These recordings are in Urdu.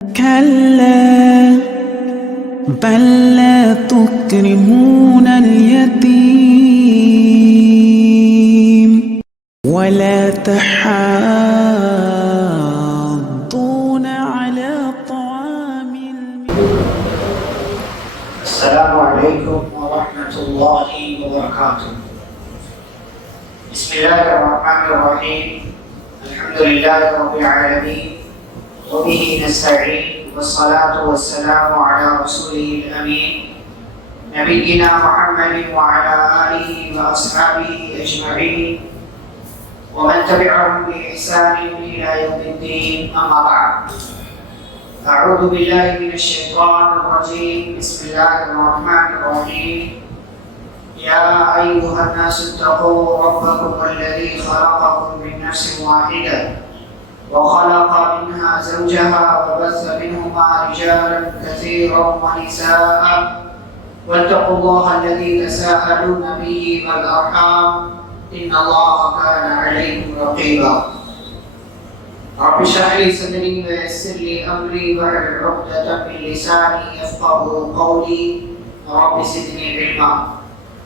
كلا بل لا تكرمون اليتيم ولا تحاضون على طعام السلام عليكم ورحمة الله وبركاته. بسم الله الرحمن الرحيم. الحمد لله رب العالمين وبه نستعين والصلاة والسلام على رسوله الأمين نبينا محمد وعلى آله وأصحابه أجمعين ومن تبعهم بإحسان إلى يوم الدين. أما بعد، أعوذ بالله من الشيطان الرجيم. بسم الله الرحمن الرحيم. يا أيها الناس اتقوا ربكم الذي خلقكم من نفس واحدة وخلق منها زوجها وبث منهما رجالا كثيرا ونساء واتقوا الله الذي تساءلون به والأرحام إن الله كان عليكم رقيبا. رب اشرح لي صدري ويسر لي أمري واحلل عقدة من لساني يفقهوا قولي رب زدني علما.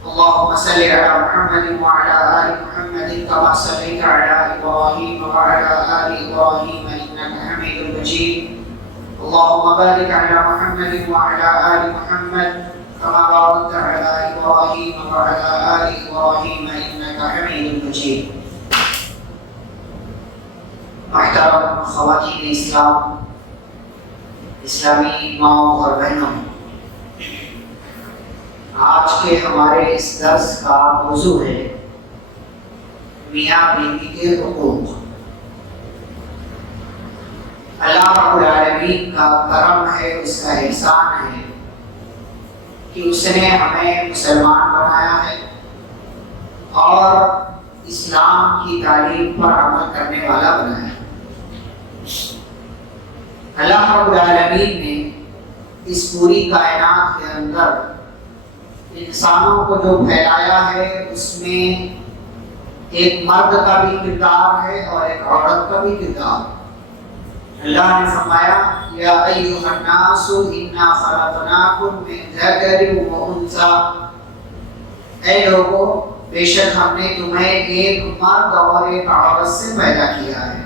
اللهم صل على محمد وعلى آل محمد كما صليت على إبراهيم وعلى آل إبراهيم إنك حميد مجيد. اللهم بارك على محمد وعلى آل محمد كما باركت على إبراهيم وعلى آل إبراهيم إنك حميد مجيد. محترم خواتین اسلام، اسلامی ماؤں اور بہنوں، آج کے ہمارے اس درس کا موضوع ہے میاں بیوی کے حقوق۔ اللہ رب العالمین کا کرم ہے، اس کا احسان ہے کہ اس نے ہمیں مسلمان بنایا ہے اور اسلام کی تعلیم پر عمل کرنے والا بنایا ہے۔ اللہ رب العالمین نے اس پوری کائنات کے اندر انسانوں کو جو پھیلایا ہے اس میں ایک مرد کا بھی کردار ہے اور ایک عورت کا بھی کردار ہے۔ اللہ نے فرمایا یا ایھا الناس انا خلقناکم من ذکر و انثی، اے لوگوں بے شک ہم نے تمہیں ایک مرد اور ایک عورت سے پیدا کیا ہے۔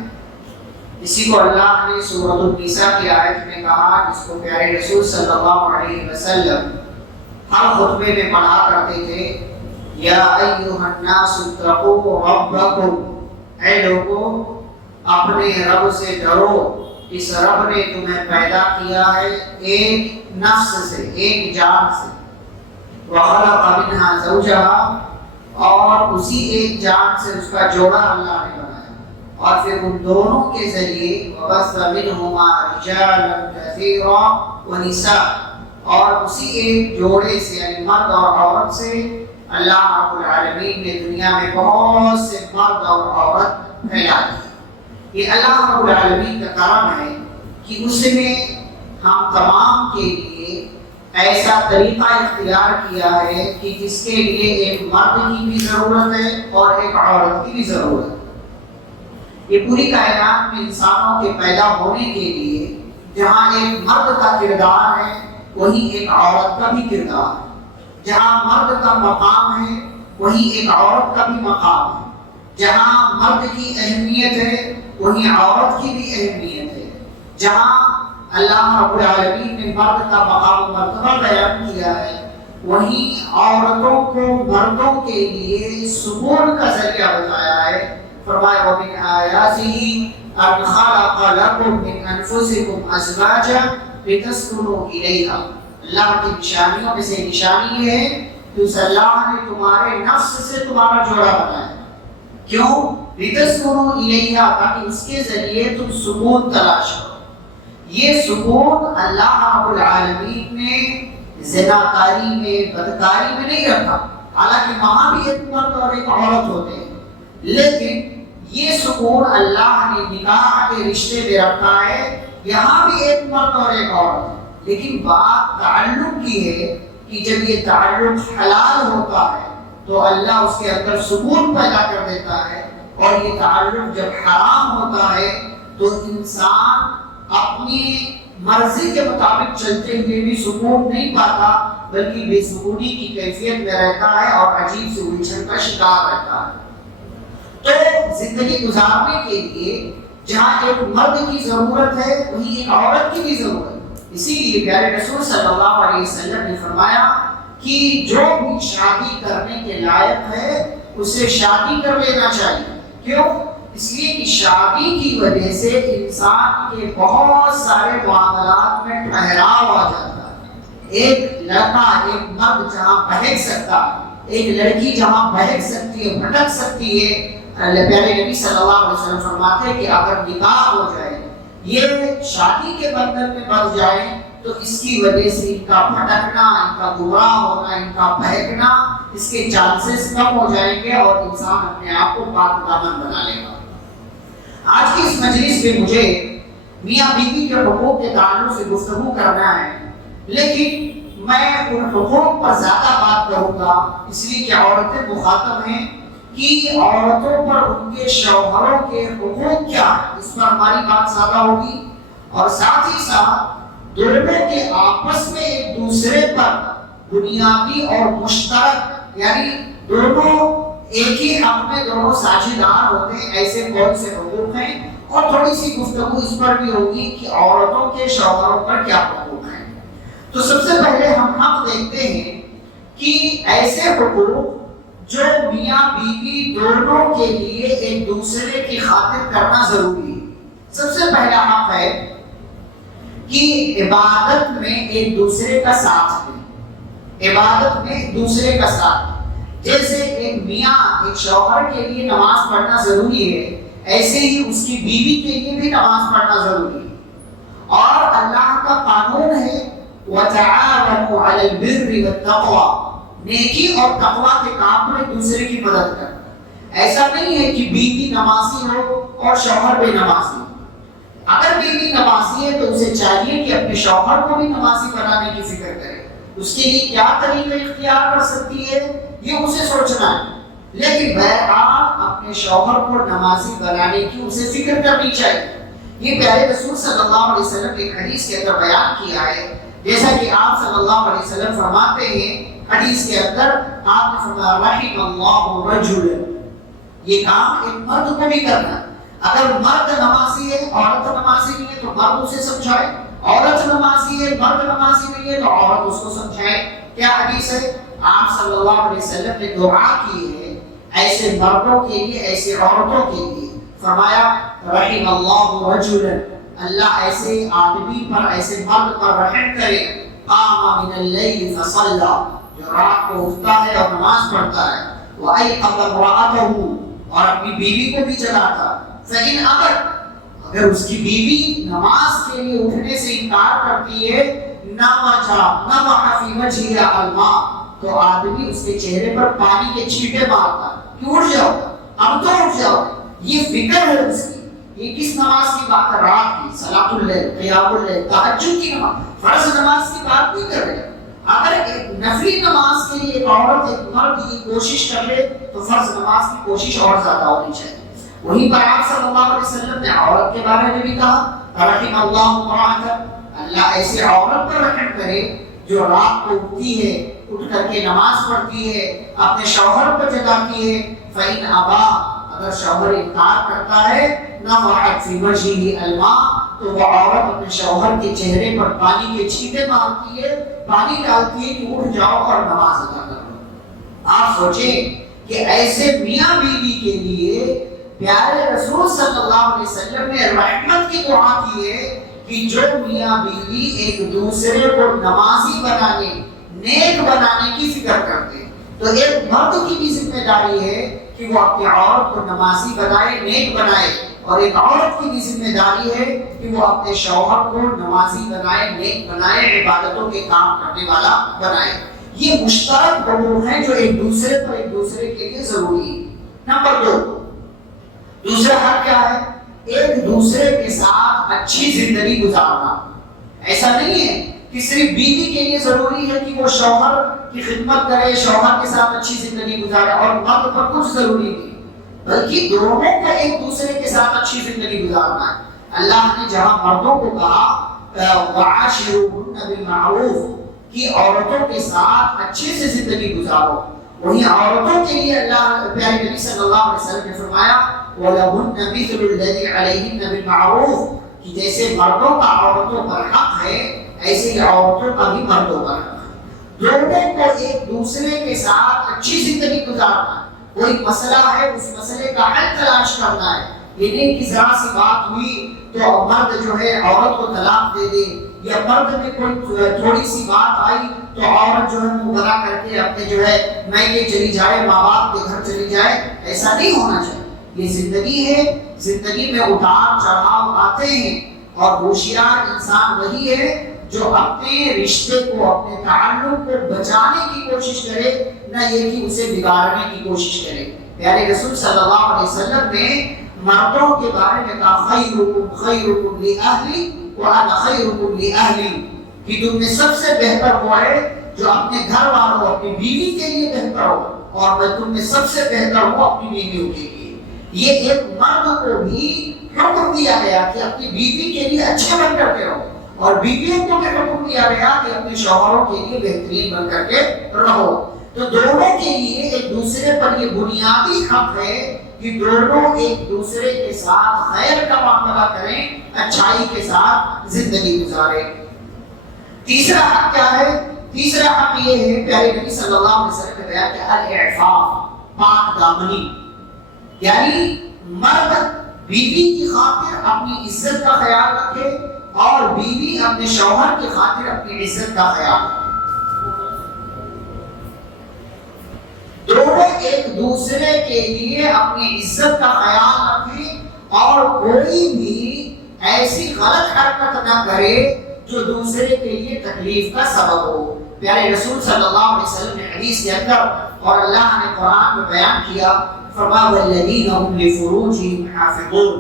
اسی کو اللہ نے سورۃ النساء کی آیت میں کہا، جس کو پیارے رسول صلی اللہ علیہ وسلم ہر خطبے میں پڑھا کرتے تھے، یا ایھا الناس اتقوا ربکم، اے لوگوں اپنے رب سے ڈرو، اس رب نے تمہیں پیدا کیا ہے ایک نفس سے، ایک جان سے، وخلق منها زوجها، اور اسی ایک جان سے اس کا جوڑا اللہ نے بنایا، اور پھر ان دونوں کے ذریعے وبث منهما رجالا كثيرا ونساء، اور اسی ایک جوڑے سے یعنی مرد اور عورت سے اللہ رب العالمین نے دنیا میں بہت سے مرد اور عورت پھیلا دی۔ یہ اللہ رب العالمین کا کرم ہے کہ اس نے ہم تمام کے لیے ایسا طریقہ اختیار کیا ہے کہ جس کے لیے ایک مرد کی بھی ضرورت ہے اور ایک عورت کی بھی ضرورت ہے۔ یہ پوری کائنات میں انسانوں کے پیدا ہونے کے لیے جہاں ایک مرد کا کردار ہے وہی ایک عورت کا بھی کردار ہے، جہاں مرد کا مقام ہے وہی ایک عورت کا بھی مقام ہے، جہاں مرد کی اہمیت ہے وہی عورت کی بھی اہمیت ہے، جہاں اللہ رب العالمین نے مرد کا مقام و مرتبہ بیان کیا ہے وہیں عورتوں کو مردوں کے لیے سکون کا ذریعہ بتایا ہے۔ فرمایا وَمِنْ آيَاتِهِ أَنْ خَلَقَ لَكُم مِّنْ أَنفُسِكُمْ أَزْوَاجًا لِتَسْكُنُوا إِلَيْهَا، اللہ کی نشانیوں میں سے نشانی یہ ہے کہ اس اللہ نے تمہارے نفس سے تمہارا جوڑا بنایا۔ کیوں؟ لِتَسْكُنُوا إِلَيْهَا، تاکہ اس کے ذریعے تم سکون تلاش کرو۔ یہ سکون اللہ رب العالمین نے زناکاری میں، بدکاری میں نہیں رکھا، حالانکہ وہاں بھی ایک مرد اور ایک عورت ہوتے ہیں، لیکن یہ سکون اللہ نے نکاح کے رشتے میں رکھا ہے، یہاں بھی ایک مرد اور ایک عورت ہے، لیکن بات تعلق کی ہے کہ جب یہ تعلق حلال ہوتا ہے تو اللہ اس کے اندر سکون پیدا کر دیتا ہے، اور یہ تعلق جب حرام ہوتا ہے تو انسان اپنی مرضی کے مطابق چلتے ہوئے بھی سکون نہیں پاتا، بلکہ بے سکونی کی کیفیت میں رہتا ہے اور عجیب سے الجھن کا شکار رہتا ہے۔ تو زندگی گزارنے کے لیے جہاں ایک مرد کی ضرورت ہے وہیں ایک عورت کی بھی ضرورت ہے۔ اسی لیے پیارے رسول صلی اللہ علیہ وسلم نے فرمایا کہ جو بھی شادی کرنے کے لائق ہے اسے شادی کر لینا چاہیے۔ کیوں؟ اس لیے کہ شادی کی وجہ سے انسان کے بہت سارے معاملات میں ٹھہراؤ آ جاتا ہے۔ ایک لڑکا، ایک مرد جہاں بہک سکتا ہے، ایک لڑکی جہاں بہک سکتی ہے، بھٹک سکتی ہے، پیارے نبی صلی اللہ علیہ وسلم فرماتے ہیں کہ اگر نکاح ہو جائے، یہ شادی کے بندھن میں بندھ جائے، تو اس کی وجہ سے ان کا بھٹکنا، ان کا گمراہ ہونا، ان کا بہکنا، اس کے چانسز کم ہو جائیں گے اور انسان اپنے آپ کو پاک دامن بنا لے گا۔ آج کی اس مجلس میں مجھے میاں بیوی کے حقوق کے تعلق سے گفتگو کرنا ہے، لیکن میں ان حقوق پر زیادہ بات کروں گا اس لیے کہ عورتیں مخاطب ہیں کہ عورتوں پر ان کے شوہروں کے حقوق کیا ہیں، اس پر ہماری بات زیادہ ہوگی، اور ساتھ ہی ساتھ دونوں کے آپس میں ایک دوسرے پر بنیادی اور مشترک، یعنی دونوں ایک ہی حق میں دونوں ساجھیدار ہوتے ہیں، ایسے کون سے حقوق ہیں، اور تھوڑی سی گفتگو اس پر بھی ہوگی کہ عورتوں کے شوہروں پر کیا حقوق ہیں۔ تو سب سے پہلے ہم حق دیکھتے ہیں کہ ایسے حقوق جو میاں بیوی دونوں کے لیے ایک دوسرے کی خاطر کرنا ضروری ہے۔ سب سے پہلا حق ہے کہ عبادت میں ایک دوسرے کا ساتھ دیں، عبادت میں ایک دوسرے کا ساتھ دیں۔ جیسے ایک میاں ایک شوہر کے لیے نماز پڑھنا ضروری ہے، ایسے ہی اس کی بیوی کے لیے بھی نماز پڑھنا ضروری ہے۔ اور اللہ کا قانون ہے وَتَعَاوَنُوا عَلَى الْبِرِّ وَالتَّقْوَى، نیکی اور تقوی کے کام میں ایک دوسرے کی مدد کرنا۔ ایسا نہیں ہے کہ بیوی نمازی ہو اور شوہر بے نمازی ہو۔ اگر بیوی نمازی ہے تو اسے چاہیے کہ اپنے شوہر کو بھی نمازی بنانے کی فکر کرے، اس کے لیے کیا طریقہ اختیار کر سکتی ہے یہ اسے سوچنا ہے، لیکن بہرحال اپنے شوہر کو نمازی بنانے کی اسے فکر کرنی چاہیے۔ یہ پیارے رسول صلی اللہ علیہ وسلم نے ایک حدیث کے اندر بیان کیا ہے، جیسا کہ آپ صلی اللہ علیہ وسلم فرماتے ہیں حدیث کے اندر، آپ نے فرمایا رحم اللہ رجل، یہ کام ایک مرد کو بھی کرنا ہے۔ اگر مرد نمازی ہے، عورت نمازی نہیں ہے تو مرد اسے سمجھائے، عورت نمازی ہے، مرد نمازی نہیں ہے تو عورت اس کو سمجھائے۔ کیا حدیث ہے؟ آپ صلی اللہ علیہ وسلم نے دعا کی ہے ایسے مردوں کے لیے، ایسے عورتوں کے لیے، فرمایا رحم اللہ رجلا، اللہ ایسے آدمی پر، ایسے مرد پر رحم کرے، قام من اللیل فصلی، جو رات کو اٹھتا ہے اور نماز پڑھتا ہے، وایقظ امرأته، اور اپنی بیوی کو بھی جگاتا۔ فإن ابت، اگر اس کی بیوی نماز کے لیے اٹھنے سے انکار کرتی ہے، نضح فی وجهها الماء، تو آدمی اس کے چہرے پر پانی کے چھینٹے مارتا ہے کہ اٹھ جاؤ، اب تو اٹھ جاؤ۔ یہ فکر ہے اس کی۔ یہ کس نماز کی بات ہے؟ رات کی، صلاۃ اللیل، قیام اللیل، تہجد کی نماز، فرض نماز کی بات نہیں کر رہے۔ اگر ایک نفلی نماز کے لیے ایک عورت، ایک مرد کی کوشش کر لے تو فرض نماز کی کوشش اور زیادہ ہونی چاہیے۔ وہیں پر آپ صلی اللہ علیہ وسلم نے عورت کے بارے میں بھی کہا رحم اللہ امرأة، اللہ ایسے عورت پر رحم کرے جو رات کو اٹھتی ہے، اٹھ کر کے نماز پڑھتی ہے، اپنے شوہر کو جگاتی ہے۔ فإن ابا، اگر شوہر انکار کرتا ہے، نضحت فی وجهه الماء، تو وہ عورت اپنے شوہر کے چہرے پر پانی کے چھینٹے مارتی ہے، پانی ڈالتی ہے کہ اٹھ جاؤ اور نماز ادا کرو۔ آپ سوچیں کہ ایسے میاں بیوی کے لیے پیارے رسول صلی اللہ علیہ وسلم نے رحمت کی دعا کی ہے کہ جو میاں بیوی ایک دوسرے کو نمازی بنانے، نیک بنانے کی فکر کرتے ہیں، تو ایک مرد کی بھی ذمہ داری ہے کہ وہ اپنی عورت کو نمازی بنائے، نیک بنائے، اور ایک عورت کی بھی ذمہ داری ہے کہ وہ اپنے شوہر کو نمازی بنائے، نیک بنائے، عبادتوں کے کام کرنے والا بنائے۔ یہ مشترک حقوق ہیں جو ایک دوسرے پر، ایک دوسرے کے لیے ضروری ہے۔ نمبر 2، دوسرا حق کیا ہے؟ ایک دوسرے کے ساتھ اچھی زندگی گزارنا۔ ایسا نہیں ہے کہ صرف بیوی کے لیے ضروری ہے کہ وہ شوہر کی خدمت کرے، شوہر کے ساتھ اچھی زندگی گزارے، اور مرد پر کچھ ضروری نہیں، بلکہ دونوں کو ایک دوسرے کے ساتھ اچھی زندگی گزارنا ہے۔ اللہ نے جہاں مردوں کو کہا وعاشروهن بالمعروف کہ عورتوں کے ساتھ اچھے سے زندگی گزارو. وہیں عورتوں کے لیے اللہ پیارے نبی صلی اللہ علیہ وسلم نے فرمایا وَلَهُنَّ مِثْلُ الَّذِي عَلَيْهِنَّ بِالْمَعْرُوفِ کہ جیسے مردوں کا عورتوں پر حق ہے ایسے ہی عورتوں کا بھی مردوں پر حق ہے. لوگوں کو ایک دوسرے کے ساتھ اچھی زندگی گزارنا, کوئی مسئلہ ہے اس مسئلے کا حل تلاش کرنا ہے. یہ نہیں کہ ذرا سی بات ہوئی تو مرد جو ہے عورت کو طلاق دے دے, یا مرد میں کوئی تھوڑی سی بات آئی تو عورت جو ہے منہ بنا کر کے اپنے جو ہے میکے چلی جائے, ماں باپ کے گھر چلی جائے. ایسا نہیں ہونا چاہیے. یہ زندگی ہے, زندگی میں اتار چڑھاؤ آتے ہیں, اور ہوشیار انسان وہی ہے جو اپنے رشتے کو, اپنے تعلق کو بچانے کی کوشش کرے, نہ یہ کہ اسے بگاڑنے کی کوشش کرے. پیارے رسول صلی اللہ علیہ وسلم نے مردوں کے بارے میں کہا خیرکم خیرکم لأہلی وأنا خیرکم لأہلی, کہ تم میں سب سے بہتر وہ ہے جو اپنے گھر والوں, اپنی بیوی کے لیے بہتر ہو, اور میں تم میں سب سے بہتر ہوں اپنی بیویوں کے لیے. یہ ایک مرد کو بھی حکم دیا گیا کہ اپنی بیوی کے لیے اچھے بن کر کے رہو, اور بیویوں کو بھی حکم دیا گیا کہ اپنے شوہروں کے لیے بہترین بن کر کے رہو. تو دونوں کے لیے ایک دوسرے پر یہ بنیادی حق ہے کہ دونوں ایک دوسرے کے ساتھ خیر کا معاملہ کریں, اچھائی کے ساتھ زندگی گزاریں. تیسرا حق کیا ہے؟ تیسرا حق یہ ہے پیارے نبی صلی اللہ علیہ وسلم نے بیان کیا الاعفاف, پاک دامنی. یعنی مرد بیوی کی خاطر اپنی عزت کا خیال رکھے, اور بیوی اپنے شوہر کی خاطر اپنی عزت کا خیال رکھے. دونوں ایک دوسرے کے لیے اپنی عزت کا خیال رکھیں, اور کوئی بھی ایسی غلط حرکت نہ کرے جو دوسرے کے لیے تکلیف کا سبب ہو. پیارے رسول صلی اللہ علیہ وسلم نے حدیث کے اندر, اور اللہ نے قرآن میں بیان کیا, فرمایا والذین هم لفروجهم حافظون,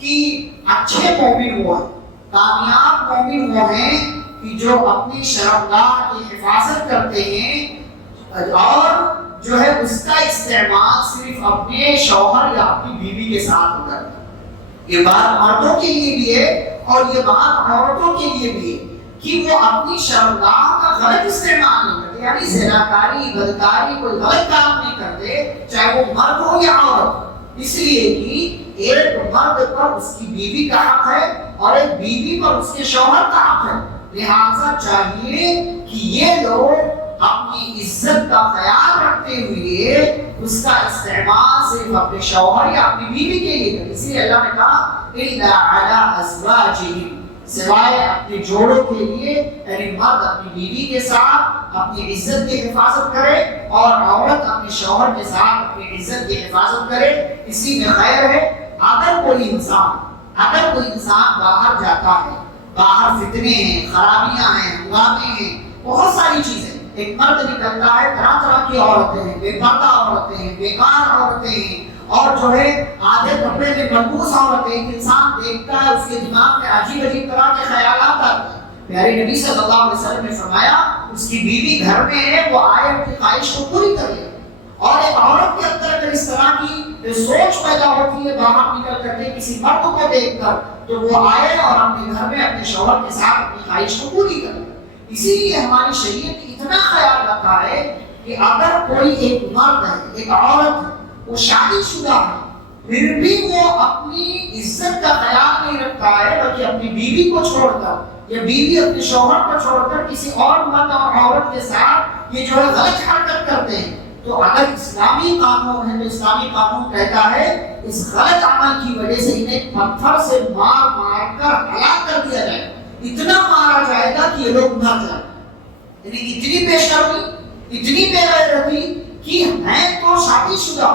کہ اچھے مومن وہ ہیں, کامیاب مومن وہ ہیں کہ جو اپنی شرمگاہ کی حفاظت کرتے ہیں, اور جو ہے اس کا استعمال صرف اپنے شوہر یا اپنی بیوی کے ساتھ ہوتا ہے. یہ بات مردوں کے لیے بھی ہے اور یہ بات عورتوں کے لیے بھی ہے کہ وہ اپنی شرمگاہ کا غلط استعمال نہیں کرتے, یعنی زناکاری, بدکاری, کوئی غلط کام نہیں کرتے, چاہے وہ مرد ہو یا عورت. اس لیے کہ ایک مرد پر اس کی بیوی کا حق ہے اور ایک بیوی پر اس کے شوہر کا حق ہے. لہذا چاہیے کہ یہ لوگ اپنی عزت کا خیال رکھتے ہوئے اس کا استعمال صرف اپنے شوہر یا اپنی بیوی کے لیے کریں. اسی لیے اللہ نے کہا الا علی ازواجہم, سوائے اپنے جوڑوں کے لیے, یعنی مرد اپنی بیوی کے ساتھ اپنی عزت کی حفاظت کرے اور عورت اپنے شوہر کے ساتھ اپنی عزت کی حفاظت کرے. اسی میں خیر ہے. اگر کوئی انسان باہر جاتا ہے, باہر فتنے ہیں, خرابیاں ہیں, ہنگامے ہیں, بہت ساری چیزیں, ایک مرد نکلتا ہے, طرح طرح کی عورتیں ہیں, بے پردہ عورتیں ہیں, بیکار عورتیں ہیں, اور جو ہے آدھے کپڑے میں ملبوس عورتیں. ایک انسان دیکھتا ہے اس کے دماغ میں عجیب عجیب طرح کے خیالات آتے ہیں. پیارے نبی صلی اللہ علیہ وسلم نے فرمایا اس کی بیوی گھر میں ہے, وہ آئے اپنی خواہش کو پوری کرے. اور ایک عورت کے اندر اگر اس طرح کی سوچ پیدا ہوتی ہے باہر نکل کر کے کسی مرد کو دیکھ کر, تو وہ آئے اور اپنے گھر میں اپنے شوہر کے ساتھ اپنی خواہش کو پوری کرے. اسی لیے ہماری شریعت اتنا خیال رکھا ہے کہ اگر کوئی ایک مرد ہے, ایک عورت ہے, وہ شادی شدہ ہے, پھر بھی وہ اپنی عزت کا خیال نہیں رکھتا ہے, بلکہ اپنی بیوی کو چھوڑ کر یا بیوی اپنے شوہر کو چھوڑ کر کسی اور مرد اور عورت کے ساتھ یہ جو ہے غلط حرکت کرتے ہیں, تو اگر اسلامی قانون ہے تو اسلامی قانون کہتا ہے اس غلط عمل کی وجہ سے انہیں پتھر سے مار مار کر ہلاک کر دیا جائے. اتنا مارا جائے گا کہ یہ لوگ مر جائیں. یعنی اتنی بے شرمی, اتنی بے غیرتی کہ ہیں تو شادی شدہ,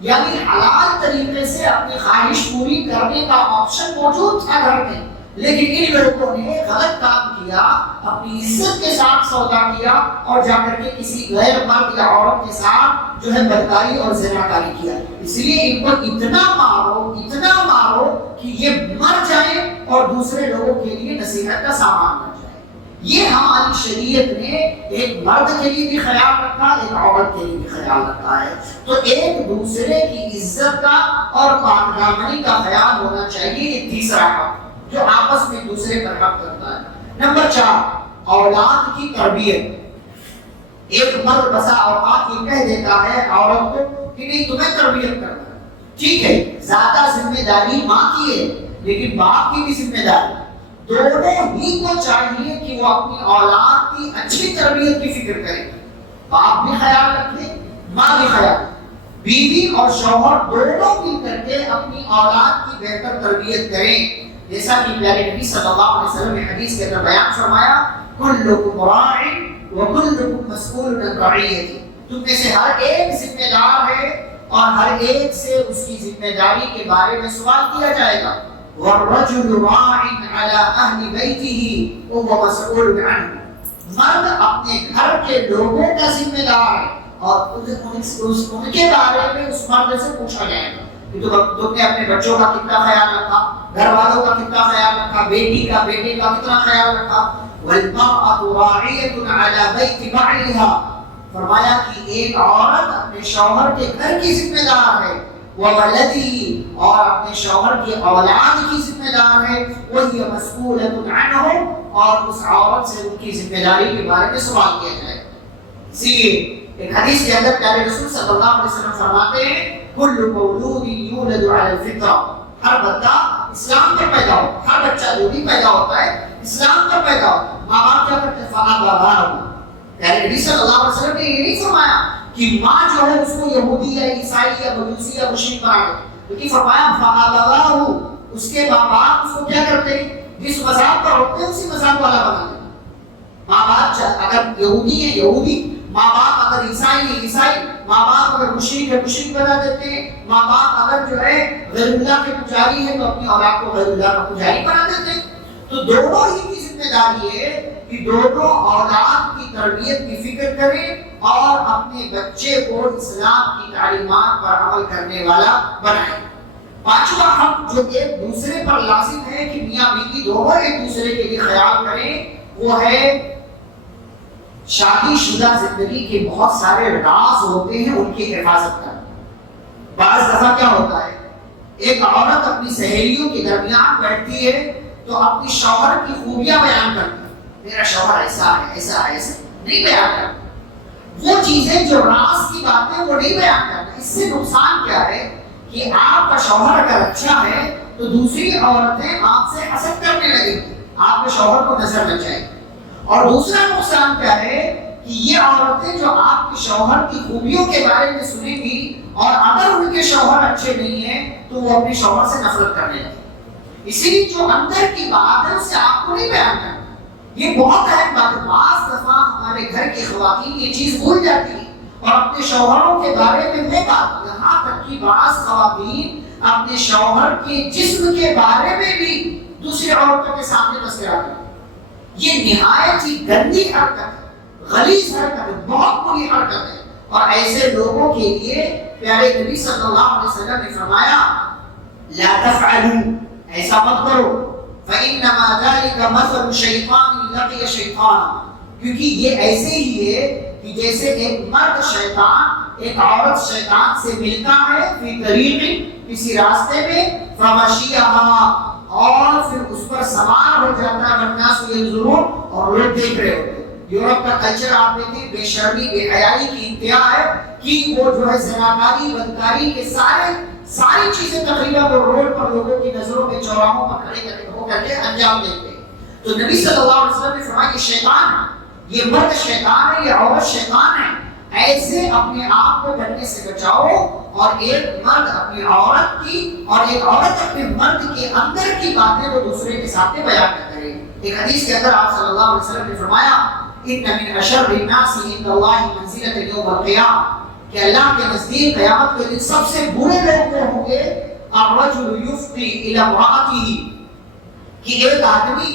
یعنی حلال طریقے سے اپنی خواہش پوری کرنے کا آپشن موجود تھا گھر میں, لیکن ان لوگوں نے غلط کام کیا, اپنی عزت کے ساتھ سودا کیا اور جا کر کے کسی غیر مرد یا عورت کے ساتھ جو ہے بدکاری اور زناکاری کیا. اس لیے ان کو اتنا مارو کہ یہ مر جائیں اور دوسرے لوگوں کے لیے نصیحت کا سامان بن جائے. یہ ہماری شریعت نے ایک مرد کے لیے بھی خیال رکھا, ایک عورت کے لیے بھی خیال رکھا ہے. تو ایک دوسرے کی عزت کا اور پاک دامنی کا خیال ہونا چاہیے. یہ تیسرا حق جو آپس میں ایک دوسرے پر حق کرتا ہے۔ نمبر 4، اولاد کی تربیت۔ ایک مرد بسا اوقات یہ کہہ دیتا ہے عورت کو کہ نہیں تمہیں تربیت کرنا ہے، ٹھیک ہے زیادہ ذمہ داری ماں کی ہے لیکن باپ کی بھی ذمہ داری، دونوں ہی کو چاہیے کہ وہ اپنی اولاد کی اچھی تربیت کی فکر کریں، باپ بھی خیال رکھے ماں بھی خیال، بیوی اور شوہر دونوں مل کر کے اپنی اولاد کی بہتر تربیت کریں۔ جیسا کہ پیارے نبی صلی اللہ علیہ وسلم نے حدیث کے اندر بیان فرمایا، کلکم راع وکلکم مسئول عن رعیتہ، تم میں سے ہر ایک ذمہ دار ہے اور ہر ایک سے اس کی ذمہ داری کے بارے میں سوال کیا جائے گا۔ والرجل راع علی اہل بیتہ وهو مسئول عنہ، مرد اپنے گھر کے لوگوں کا ذمہ دار ہے اور ان کے بارے میں اس مرد سے پوچھا جائے گا کہ تم نے اپنے بچوں کا کتنا خیال رکھا، گھر والوں کا کتنا خیال رکھا، بیٹی کا بیٹے کا کتنا خیال رکھا۔ والمرأة راعیة علی بیت بعلها، فرمایا کہ ایک عورت اپنے شوہر کے گھر کی ذمہ دار ہے، وولدی، اور اپنے شوہر کی اولاد کی ذمہ دار ہے، وہی مسئولۃ عنہ، اور اس عورت سے ان کی ذمہ داری کے بارے میں سوال کیا جائے۔ اسی لیے ایک حدیث کے اندر پیارے رسول صلی اللہ علیہ وسلم فرماتے ہیں، کل مولود یولد علی الفطرہ، ہر بچہ اسلام پر پیدا ہوتا ہے، ہر بچہ جو بھی پیدا ہوتا ہے اسلام پر پیدا ہوتا ہے۔ ماں باپ کیا کرتے ہیں؟ فآبواہ، پیارے نبی صلی اللہ علیہ وسلم نے یہ نہیں فرمایا کہ ماں جو ہے اس کو یہودی یا عیسائی یا مجوسی یا مشرک بنا دے، بلکہ فرمایا فآبواہ، اس کے ماں باپ اس کو کیا کرتے ہیں؟ جس مذہب پر ہوتے ہیں اسی مذہب والا بنا دیتے۔ ماں باپ اگر یہودی ہے یہودی، ماں باپ اگر عیسائی ہے عیسائی، ماں باپ اگر مشرک ہے مشرک بنا دیتے ہیں، ماں باپ اگر جو ہے غیر اللہ کے پجاری ہے تو اپنی اولاد کو غیر اللہ کا پجاری بنا دیتے ہیں۔ تو دونوں ہی کی ذمہ داری ہے کہ دونوں اولاد کی تربیت کی فکر کریں اور اپنے بچے کو اسلام کی تعلیمات پر عمل کرنے والا بنائیں۔ پانچواں حق جو ایک دوسرے پر لازم ہے کہ میاں بیوی دونوں ایک دوسرے کے لیے خیال کریں، وہ ہے شادی شدہ زندگی کے بہت سارے راز ہوتے ہیں ان کی حفاظت کرنا۔ بعض دفعہ کیا ہوتا ہے، ایک عورت اپنی سہیلیوں کے درمیان بیٹھتی ہے تو اپنی شوہر کی خوبیاں بیان کرتی ہے، میرا شوہر ایسا ہے ایسا ہے ایسا، نہیں بیان کرتی وہ چیزیں جو راز کی باتیں وہ نہیں بیان کرتی۔ اس سے نقصان کیا ہے کہ آپ کا شوہر اگر اچھا ہے تو دوسری عورتیں آپ سے حسد کرنے لگیں گی، آپ کے شوہر کو نظر لگ جائے گی۔ اور دوسرا نقصان کیا ہے کہ یہ عورتیں جو آپ کے شوہر کی خوبیوں کے بارے میں سنیں گی اور اگر ان کے شوہر اچھے نہیں ہیں تو وہ اپنے شوہر سے نفرت کرنے لگیں۔ اسی لیے جو اندر کی بات ہے اسے آپ کو نہیں بیان کرنا۔ یہ بہت اہم بات ہے، بعض دفعہ ہمارے گھر کی خواتین یہ چیز بھول جاتی ہے اور اپنے شوہروں کے بارے میں وہ بات، یہاں تک کہ بعض خواتین اپنے شوہر کے جسم کے بارے میں بھی دوسری عورتوں کے سامنے تذکرہ کرتی ہیں۔ یہ نہایت ہی گندی حرکت ہے، غلیظ حرکت ہے، بہت بری حرکت ہے، اور ایسے لوگوں کے لیے پیارے نبی صلی اللہ علیہ وسلم نے فرمایا لا تفعلوا، ایسا مت کرو، فإنما ذلك مثل شیطان لقی شیطانا، کیونکہ یہ ایسے ہی ہے کہ جیسے ایک مرد شیطان ایک عورت شیطان سے ملتا ہے فی طریق، کسی راستے میں، فمشیہا، اور پھر اس پر سوار ہو جاتا ہے، والناس ینظرون، اور لوگ دیکھ رہے ہوتے ہیں۔ یورپ کا کلچر آپ دیکھیں، بے شرمی بے حیائی کی انتہا ہے کہ وہ جو ہے زناکاری بدکاری کے ساری چیزیں تقریباً وہ روڈ پر لوگوں کی نظروں میں چوراہوں پر کھڑے ہو کر کے انجام دیتے ہیں۔ تو نبی صلی اللہ علیہ وسلم نے فرمایا یہ شیطان ہے، یہ مرد شیطان ہے، یہ عورت شیطان ہے، ایسے اپنے آپ کو بننے سے بچاؤ، اور ایک مرد اپنی عورت کی اور ایک عورت اپنے مرد کے اندر کی باتیں وہ دوسرے کے سامنے بیان نہ کرے۔ ایک حدیث کے اندر آپ صلی اللہ علیہ وسلم نے فرمایا ان من اشر الناس عند اللہ منزلۃ یوم القیامہ، کہ اللہ کے نزدیک قیامت کے دن سب سے برے لوگ وہ ہوں گے الرجل یفضی الی امرأتہ، کہ ایک آدمی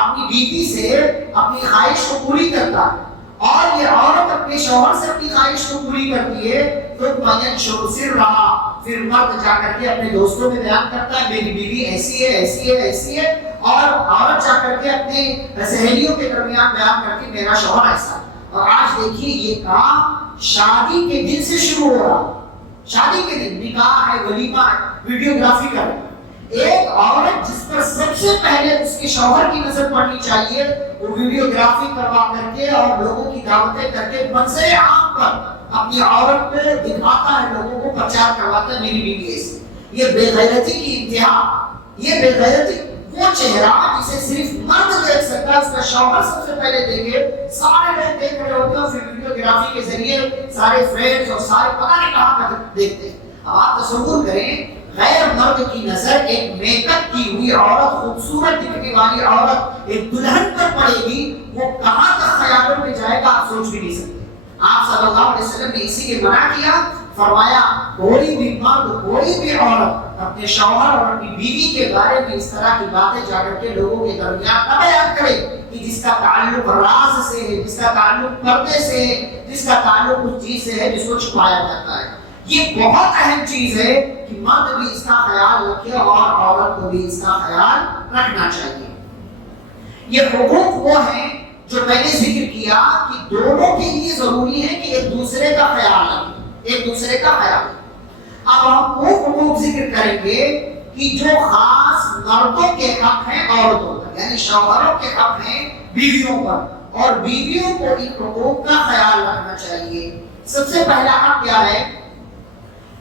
اپنی بیوی سے اپنی خواہش کو پوری کرتا ہے اور یہ عورت اپنے شوہر سے اپنی خواہش کو پوری کرتی ہے، تو ینشر سرہا، پھر مرد جا کر کے اپنے دوستوں میں بیان کرتا ہے میری بیوی ایسی ہے ایسی ہے ایسی ہے، اور عورت جا کر کے اپنے سہیلیوں کے درمیان بیان کرتی ہے میرا شوہر ایسا ہے۔ اور آج دیکھیے یہ کام شادی کے دن سے شروع ہو رہا، شادی کے دن نکاح ہے، ولیمہ ہے، ویڈیوگرافی کر رہے ہیں، ایک عورت جس پر سب سے پہلے اس کے شوہر کی نظر پڑنی چاہیے وہ ویڈیوگرافی کروا کر کے اور لوگوں کی دعوتیں کر کے منظر عام پر اپنی عورت کو دکھاتا ہے، لوگوں کو پرچار کرواتا ہے میری بیوی ایسی۔ یہ بے غیرتی کی انتہا، یہ بے غیرتی وہ چہرہ جسے صرف مرد دیکھ سکتا ہے، اس کا شوہر سب سے پہلے دیکھے، سارے لوگ دیکھ رہے ہوتے ہیں، پھر ویڈیوگرافی کے ذریعے سارے فرینڈز اور سارے پتہ نہیں کہاں کا دیکھتے ہیں۔ اب آپ تصور کریں غیر مرد کی نظر ایک میک اپ کی ہوئی عورت، خوبصورت دکھنے والی عورت ایک دلہن پر پڑے گی، وہ کہاں تک خیالوں میں جائے گا آپ سوچ بھی نہیں سکتے۔ آپ صلی اللہ علیہ وسلم نے اسی لیے منع کیا، فرمایا کوئی بھی مرد کوئی بھی عورت اپنے شوہر اور اپنی بیوی کے بارے میں اس طرح کی باتیں جا کر کے لوگوں کے درمیان نہ بیان کرے کہ جس کا تعلق راز سے ہے، جس کا تعلق پردے سے ہے، جس کا تعلق اس چیز سے ہے جس کو چھپایا جاتا ہے۔ یہ بہت اہم چیز ہے کہ مرد بھی اس کا خیال رکھے اور عورت کو بھی اس کا خیال رکھنا چاہیے۔ یہ حقوق وہ ہیں جو میں نے ذکر کیا کہ دونوں کے لیے ضروری ہے کہ ایک دوسرے کا خیال رکھیں، ایک دوسرے کا خیال رکھیں۔ اب ہم وہ حقوق ذکر کریں گے کہ جو خاص مردوں کے حق ہیں عورتوں پر، یعنی شوہروں کے حق ہیں بیویوں پر، اور بیویوں کو ان حقوق کا خیال رکھنا چاہیے۔ سب سے پہلا حق کیا ہے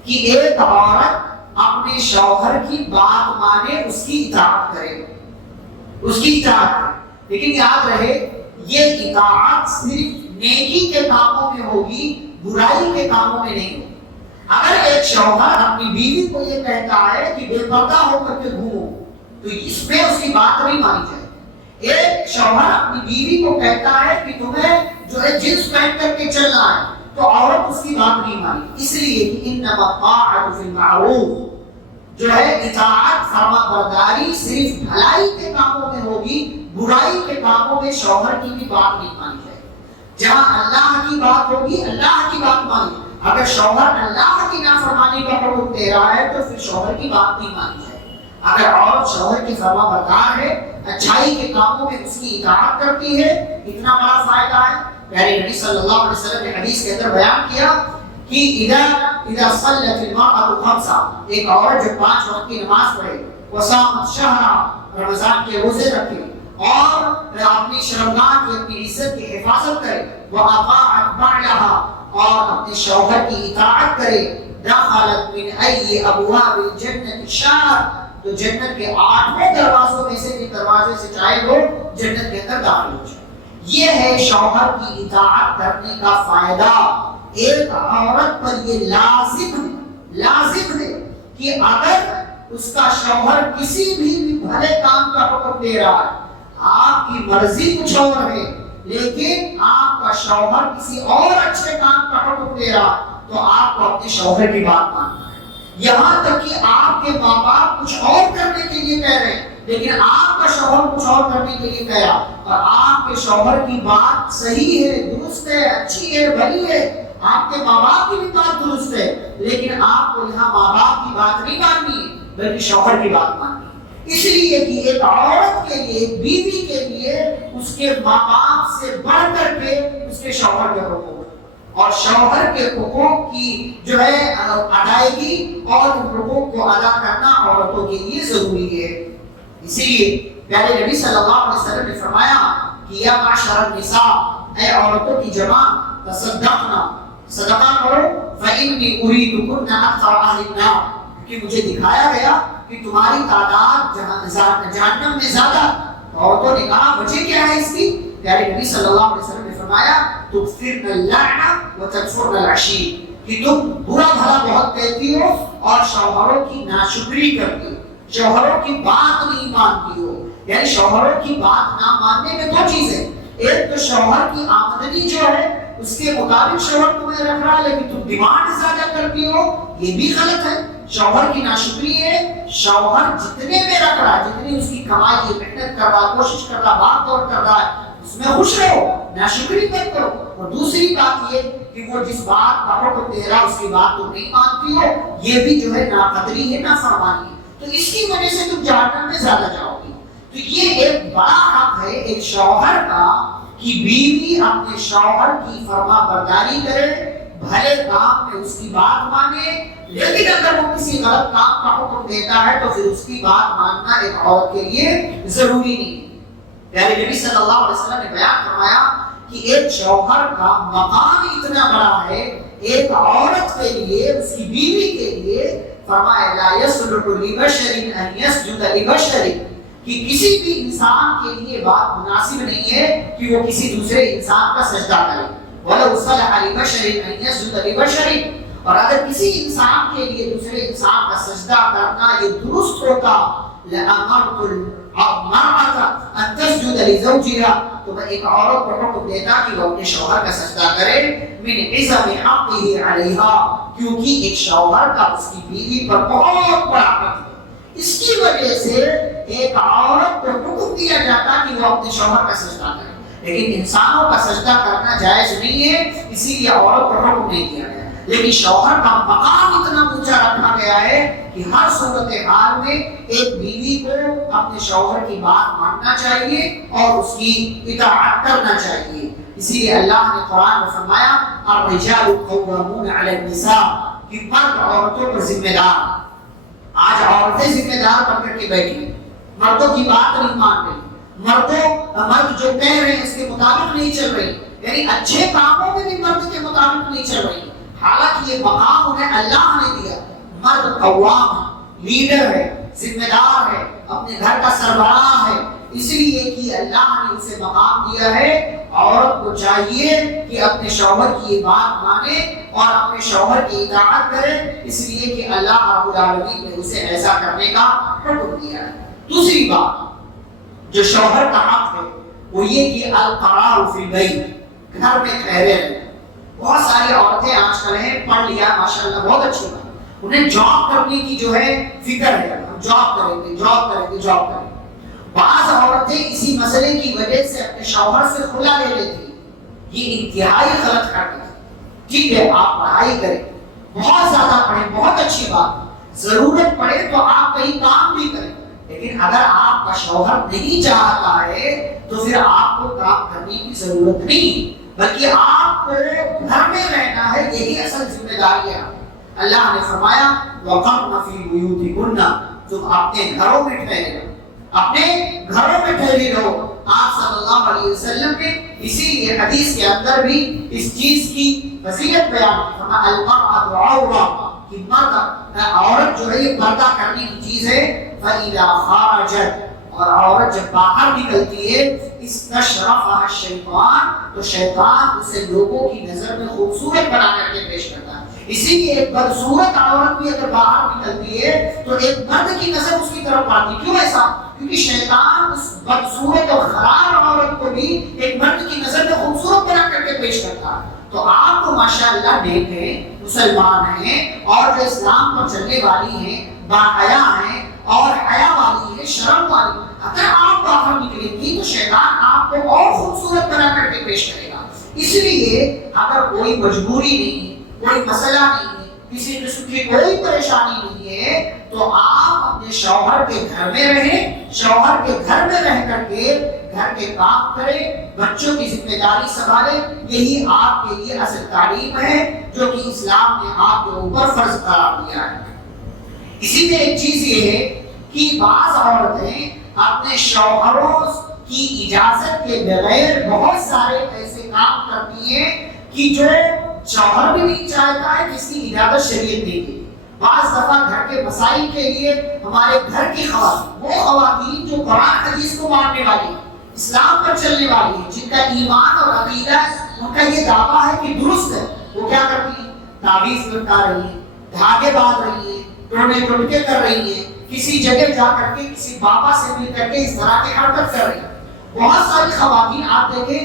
کہ ایک عورت اپنے شوہر کی بات مانے، اس کی اطاعت کرے، اس کی اطاعت کرے۔ لیکن یاد رہے یہ اطاعت صرف نیکی کے کاموں میں ہوگی، برائی کے کاموں میں نہیں ہوگی۔ اگر ایک شوہر اپنی بیوی کو یہ کہتا ہے کہ بے پردہ ہو کر کے گھومو تو اس میں اس کی بات نہیں مانی جائے۔ ایک شوہر اپنی بیوی کو کہتا ہے کہ تمہیں جو ہے جنس پہن کر کے چلنا ہے تو عورت اس کی بات نہیں مانی، اس لیے کہ انما الطاعۃ فی المعروف، جو ہے اطاعت فرما برداری صرف بھلائی کے کاموں میں ہوگی، برائی کے کاموں میں شوہر کی بھی بات نہیں مانی جائے۔ جہاں اللہ کی بات ہوگی اللہ کی بات مانی، اگر شوہر اللہ کی نافرمانی کا حکم دے رہا ہے تو پھر شوہر کی بات نہیں مانی جائے۔ اگر عورت شوہر کی فرما بردار ہے، اچھائی کے کاموں میں اس کی اطاعت کرتی ہے، اتنا بڑا فائدہ ہے۔ پیارے نبی صلی اللہ علیہ وسلم نے حدیث کے اندر بیان کیا کہ اذا صلت المرأة خمسا، ایک عورت جو 5 وقت کی نماز پڑھے، وصامت شہرا، رمضان کے روزے رکھے، اور اپنی شرمگاہ کی اپنی عزت کی حفاظت کرے، وأطاعت بعلها، اور اپنے شوہر کی اطاعت کرے، دخلت من ای ابواب الجنة شاءت، تو جنت کے 8 دروازوں میں سے بھی دروازے سے چاہے وہ جنت کے اندر داخل ہو جائے۔ یہ ہے شوہر کی اطاعت کرنے کا فائدہ۔ ایک عورت پر یہ لازم ہے کہ اگر اس کا شوہر کسی بھی بھلے کام کا حکم دے رہا ہے، آپ کی مرضی کچھ اور ہے لیکن آپ کا شوہر کسی اور اچھے کام کا حکم دے رہا تو آپ کو اپنے شوہر کی بات ماننا ہے۔ یہاں تک کہ آپ کے ماں باپ کچھ اور کرنے کے لیے کہہ رہے ہیں لیکن آپ کا شوہر کچھ اور کرنے کے لیے کہہ رہا، اور آپ کے شوہر کی بات صحیح ہے، درست ہے، اچھی ہے، بھلی ہے، آپ کے ماں باپ کی بھی بات درست ہے، لیکن آپ کو یہاں ماں باپ کی بات نہیں ماننی ہے بلکہ شوہر کی بات ماننی ہے۔ اس لیے کہ ایک عورت کے لیے، ایک بیوی کے لیے اس کے ماں باپ سے بڑھ کر کے اس کے شوہر کے حقوق، اور شوہر کے حقوق کی جو ہے ادائیگی اور ان حقوق کو ادا کرنا عورتوں کے لیے ضروری ہے۔ اسی لیے پیارے نبی صلی اللہ علیہ وسلم نے فرمایا کہ یا معشر النساء، اے عورتوں کی جماعت، تصدقنا، صدقہ کرو، فإنی أريدكن أكثر أهل النار، کہ مجھے دکھایا گیا کہ تمہاری تعداد جہنم میں زیادہ۔ عورتوں نے کہا وجہ کیا ہے اس کی؟ پیارے نبی صلی اللہ علیہ وسلم نے فرمایا تکثرن اللعن وتکفرن العشیر، کہ تم برا بھلا بہت کہتی ہو اور شوہروں کی ناشکری کرتی ہو، شوہروں کی بات نہیں مانتی ہو۔ یعنی شوہروں کی بات نہ ماننے میں 2 چیزیں، ایک تو شوہر کی آمدنی جو ہے اس کے مطابق شوہر تمہیں رکھ رہا ہے لیکن تم ڈیمانڈ زیادہ کرتی ہو، یہ بھی غلط ہے۔ شوہر کی ناشکری ہے شوہر جتنے میں رکھ رہا ہے، جتنی اس کی کمائی محنت کر رہا ہے، کوشش کر رہا ہے، بات دور کر رہا ہے، اس میں خوش رہو، ناشکری مت کرو۔ اور دوسری بات یہ کہ وہ جس بات کا حکم دے رہا اس کی بات تم نہیں مانتی ہو، یہ بھی جو ہے ناقدری ہے، نافرمانی ہے، تو اس کی وجہ سے تم جہنم میں زیادہ جاؤ گی۔ تو یہ ایک بڑا حق ہے ایک شوہر کا کہ بیوی اپنے شوہر کی فرما برداری کرے، بھلے کام میں اس کی بات مانے، لیکن اگر وہ کسی غلط کام کا حکم دیتا ہے تو پھر اس کی بات ماننا ایک عورت کے لیے ضروری نہیں ہے۔ پیارے نبی صلی اللہ علیہ وسلم نے بیان فرمایا کہ ایک شوہر کا مقام اتنا بڑا ہے ایک عورت کے لیے، اس کی بیوی کے لیے، فرمایا لا يصلح لبشر ان يسجد لبشر، کہ کسی بھی انسان کے لیے بات مناسب نہیں ہے کہ وہ کسی دوسرے انسان کا سجدہ کرے۔ وَلَوْ صَلَحَ لِبَشَرٍ أَن يَسْجُدَ لِبَشَرٍ، اور اگر کسی انسان کے لیے دوسرے انسان کا سجدہ کرنا یہ درست ہوتا، لَأَمَرْتُ الْمَرْأَةَ أَن تَسْجُدَ لِزَوْجِهَا، تو میں ایک عورت کو حکم دیتا کہ وہ اپنے شوہر کا سجدہ کرے، مِنْ عِظَمِ حَقِّهِ عَلَيْهَا، کیونکہ ایک شوہر کا اس کی بیوی پر بہت بڑا حق ہے۔ اس کی وجہ سے ایک عورت کو حکم دیا جاتا کہ وہ اپنے شوہر کا سجدہ کرے، لیکن انسانوں کا سجدہ کرنا جائز نہیں ہے، اسی لیے عورت کو حکم نہیں دیا گیا۔ لیکن شوہر کا مقام اتنا اونچا رکھا گیا ہے کہ ہر صورتحال میں ایک بیوی کو اپنے شوہر کی بات ماننا چاہیے اور اس کی اطاعت کرنا چاہیے۔ اسی لیے اللہ نے قرآن میں فرمایا الرجال قوامون علی النساء، کہ مرد عورتوں پر ذمہ دار۔ آج عورتیں ذمہ دار بن کر کے بیٹھی، مردوں کی بات نہیں مان رہی، مرد جو کہہ رہے ہیں اس کے مطابق نہیں چل رہی، یعنی اچھے کاموں میں بھی مرد کے مطابق نہیں چل رہی، حالانکہ یہ مقام انہیں اللہ نے دیا۔ مرد قوام ہے، لیڈر ہے، ذمہ دار ہے، اپنے گھر کا سربراہ ہے، اس لیے کہ اللہ نے اسے مقام دیا ہے۔ عورت کو چاہیے کہ اپنے شوہر کی یہ بات مانے اور اپنے شوہر کی اطاعت کرے، اس لیے کہ اللہ رب العالمین نے اسے ایسا کرنے کا حکم دیا ہے۔ دوسری بات جو شوہر کا حق ہے وہ یہ کہ القرار فی البیت، گھر میں ٹھہرے رہے۔ بہت ساری عورتیں آج کل ہیں، پڑھ لیا ماشاءاللہ بہت اچھی بات، انہیں جاب کرنے کی جو ہے فکر ہے، ہم جاب کریں گے جاب کریں گے جاب کریں گے۔ بعض عورتیں اسی مسئلے کی وجہ سے اپنے شوہر سے خلا لے لیتی، یہ انتہائی غلط کرتی ہے۔ ٹھیک ہے آپ پڑھائی کریں، بہت زیادہ پڑھیں، بہت اچھی بات، ضرورت پڑے تو آپ کہیں کام بھی کریں، لیکن اگر آپ کا شوہر نہیں چاہتا ہے تو پھر آپ کو کام کرنے کی ضرورت نہیں، بلکہ آپ کو گھر میں رہنا ہے، یہی اصل ذمہ داری ہے۔ اللہ نے فرمایا وَقَرْنَ فِي بُيُوتِكُنَّ، تم اپنے گھروں میں ٹھہرے رہو، اپنے گھروں میں ٹھہری رہو۔ آپ صلی اللہ علیہ وسلم نے اسی لیے حدیث کے اندر بھی اس چیز کی فضیلت بیان کی، فرمایا الْمَرْأَةُ عَوْرَةٌ، کہ مرد عورت جو ہے یہ پردہ کرنے کی چیز ہے۔ فَإِذَا خَرَجَتْ، اور عورت جب باہر نکلتی ہے استشرفها الشیطان، تو شیطان اسے لوگوں کی نظر میں خوبصورت بنا کر کے پیش کرتا ہے۔ اسی لیے ایک بدصورت عورت بھی اگر باہر نکلتی ہے تو ایک مرد کی نظر اس کی طرف آتی، کیوں ایسا؟ کیونکہ شیطان اس بدصورت اور خراب عورت کو بھی ایک مرد کی نظر میں خوبصورت بنا کر کے پیش کرتا ہے۔ تو آپ کو ماشاءاللہ نیک ہیں، مسلمان ہیں، اور جو اسلام پر چلنے والی ہیں، باحیا ہیں اور حیا والی ہیں، شرم والی، اگر آپ باہر نکلیں گی تو شیطان آپ کو اور خوبصورت بنا کر کے پیش کرے گا۔ اس لیے اگر کوئی مجبوری نہیں ہے، کوئی مسئلہ نہیں ہے، کسی قسم کی کوئی پریشانی نہیں ہے، تو آپ اپنے شوہر کے گھر میں رہیں، شوہر کے گھر میں رہ کر کے گھر کے کام کریں، بچوں کی ذمہ داری سنبھالیں، یہی آپ کے لیے اصل تعلیم ہے جو کہ اسلام نے آپ کے اوپر فرض قرار دیا ہے۔ اسی میں ایک چیز یہ ہے کہ بعض عورتیں اپنے شوہروں کی اجازت کے بغیر بہت سارے ایسے کام کرتی ہیں کہ جو شوہر بھی نہیں چاہتا ہے، جس کی اجازت شریعت نہیں دی۔ بعض دفعہ گھر کے مسائل کے لیے ہمارے گھر کی خواتین، وہ خواتین جو قرآن حدیث کو ماننے والی، اسلام پر چلنے والی ہیں، جن کا ایمان اور عقیدہ ان کا یہ دعویٰ ہے کہ درست ہے، وہ کیا کرتی ہیں؟ تعویذ لٹکا رہی ہیں، دھاگے باندھ رہی ہیں، ٹونے ٹوٹکے کر رہی ہیں، کسی جگہ جا کر کے کسی بابا سے مل کر کے اس طرح کی حرکت کر رہی ہیں۔ بہت ساری خواتین آپ دیکھیں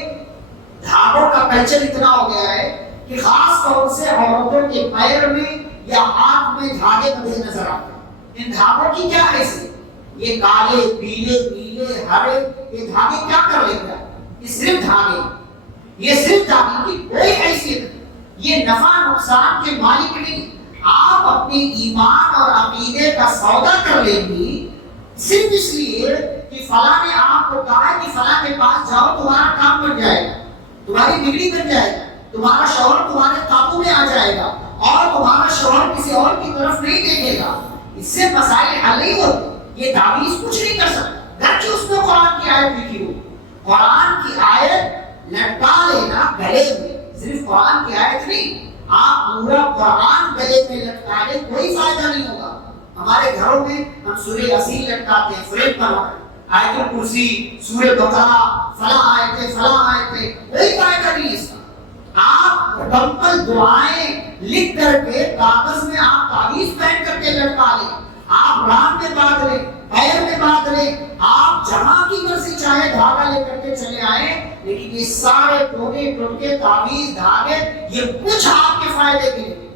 دھاگوں کا کلچر اتنا ہو گیا ہے کہ خاص طور سے عورتوں کے پیر میں یا ہاتھ میں دھاگے بندھے نظر آتے ہیں۔ ان دھاگوں کی کیا حیثیت؟ یہ کالے پیلے نیلے ہرے، یہ دھاگے کیا کر لیتے ہیں؟ یہ صرف دھاگے، یہ صرف دھاگے کی کوئی حیثیت نہیں، یہ نفع نقصان کے مالک نہیں۔ آپ اپنے ایمان اور عقیدے کا سودا کر لیں گی صرف اس لیے کہ فلاں نے آپ کو کہا ہے کہ فلاں کے پاس جاؤ، تمہارا کام بن جائے گا، تمہاری بگڑی بن جائے گا، تمہارا شوہر تمہارے قابو میں آ جائے گا، اور تمہارا شوہر کسی اور کی طرف نہیں دیکھے گا، اس سے مسائل حل نہیں ہوتے. یہ تعویذ کچھ نہیں کر سکتا، گرچہ اس میں قرآن کی آیت لکھی ہو. قرآن کی آیت لٹکا لینا گلے میں، صرف قرآن کی آیت نہیں، آپ پورا قرآن گلے میں لٹکا لیں کوئی فائدہ نہیں ہوگا. ہمارے گھروں میں ہم سورہ یاسین لٹکاتے ہیں، فریب پر آیت الکرسی، سورہ بقرہ، فلاں آیتیں فلاں آیتیں، کوئی فائدہ نہیں اس کا. آپ مکمل دعائیں لکھ کر کے کاغذ میں آپ تعویذ پہن کر کے لٹکا لیں، آپ ران میں باندھ لیں، پیر میں باندھ لیں، آپ جہاں کی مرضی چاہے دھاگا لے کر کے چلے آئیں، لیکن یہ سارے ٹوٹے تعویذ دھاگے یہ کچھ آپ کے فائدے کے لیے،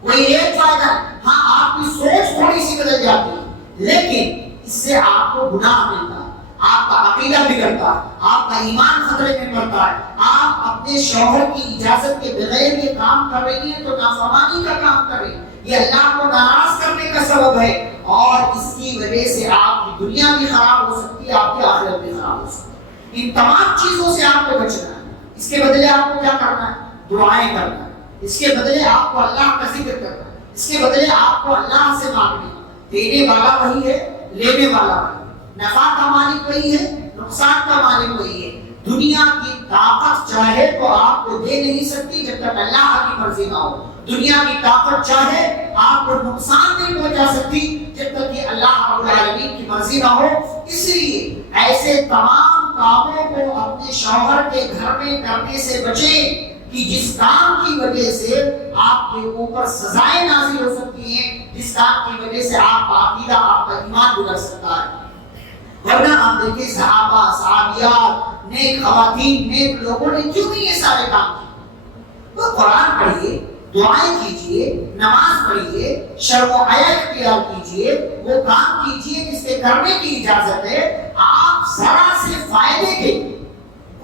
کوئی ایک فائدہ. ہاں آپ کی سوچ تھوڑی سی بدل جاتی ہے، لیکن اس سے آپ کو گناہ ملتا ہے، آپ کا عقیدہ بگڑتا ہے، آپ کا ایمان خطرے میں پڑتا ہے. آپ اپنے شوہر کی اجازت کے بغیر یہ کام کر رہی ہیں تو نافرمانی کا کام کر رہی ہیں، یہ اللہ کو ناراض کرنے کا سبب ہے، اور اس کی وجہ سے آپ کی دنیا بھی خراب ہو سکتی ہے، آپ کی آخرت بھی خراب ہو سکتی ہے. ان تمام چیزوں سے آپ کو بچنا ہے. اس کے بدلے آپ کو کیا کرنا ہے؟ دعائیں کرنا ہے. اس کے بدلے آپ کو اللہ کا ذکر کرنا ہے. اس کے بدلے آپ کو اللہ سے مانگنا ہے. دینے والا وہی ہے، لینے والا وہی ہے. نفع کا مالک وہی ہے، نقصان کا مالک وہی ہے. دنیا کی طاقت چاہے تو آپ کو دے نہیں سکتی جب تک اللہ کی مرضی نہ ہو. دنیا کی طاقت چاہے آپ کو نقصان نہیں پہنچا سکتی جب تک کہ اللہ رب العالمین کی مرضی نہ ہو. اس لیے ایسے تمام کاموں کو اپنے شوہر کے گھر میں کرنے سے بچیں کہ جس کام کی وجہ سے آپ کے اوپر سزائیں نازل ہو سکتی ہیں، جس کام کی وجہ سے آپ کا عقیدہ، آپ کا ایمان بگڑ سکتا ہے. ورنہ آپ دیکھیں صحابہ، صحابیات، نیک خواتین، نیک لوگوں نے کیوں نہیں یہ سارے کام کیے؟ تو قرآن پڑھیے، دعائیں کیجئے، نماز پڑھیے، شرم و حیا اختیار کیجئے، وہ کام کیجئے جس کے کرنے کی اجازت ہے. آپ ذرا سے فائدے کے،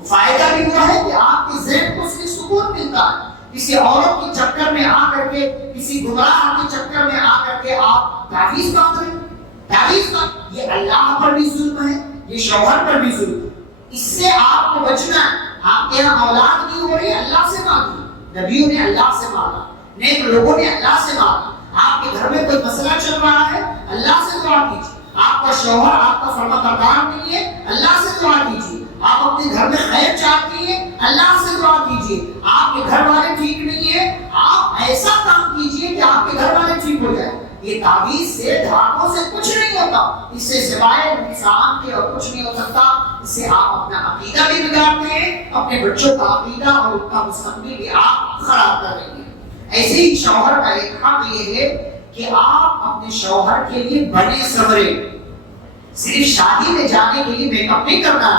فائدہ بھی وہ ہے کہ آپ کے ذہن کو صرف سکون ملتا ہے. کسی عورت کے چکر میں آ کر کے، کسی گمراہ کے چکر میں آ کر کے آپ تعویذ باندھ رہے ہیں. تعویذ کا یہ اللہ پر بھی ظلم ہے، یہ شوہر پر بھی ظلم ہے. اس سے آپ کو بچنا ہے. آپ کے یہاں اولاد نہیں ہو رہی، اللہ سے مانگی. نبیوں نے اللہ سے مانگا، نیک لوگوں نے اللہ سے مانگا. آپ کے گھر میں کوئی مسئلہ چل رہا ہے، اللہ سے دعا کیجیے. آپ کا شوہر آپ کا فرمانبردار نہیں ہے، اللہ سے دعا کیجیے. آپ اپنے گھر میں خیر چاہتی ہیں، اللہ سے دعا کیجیے. آپ کے گھر والے ٹھیک نہیں ہیں، آپ ایسا کام کیجیے کہ آپ کے گھر والے ٹھیک ہو جائیں. یہ تعویذ سے، دھاگوں سے کچھ نہیں ہوتا. اس سے سوائے انسان کے اور کچھ نہیں ہو سکتا. اس سے آپ اپنا عقیدہ بھی بگاڑتے ہیں، اپنے بچوں کا عقیدہ اور ان کا مستقبل بھی آپ خراب کر رہے ہیں. ایسے ہی شوہر کا ایک حق یہ ہے کہ آپ اپنے شوہر کے لیے بنے سنورے. صرف شادی میں جانے کے لیے میک اپ نہیں کرنا،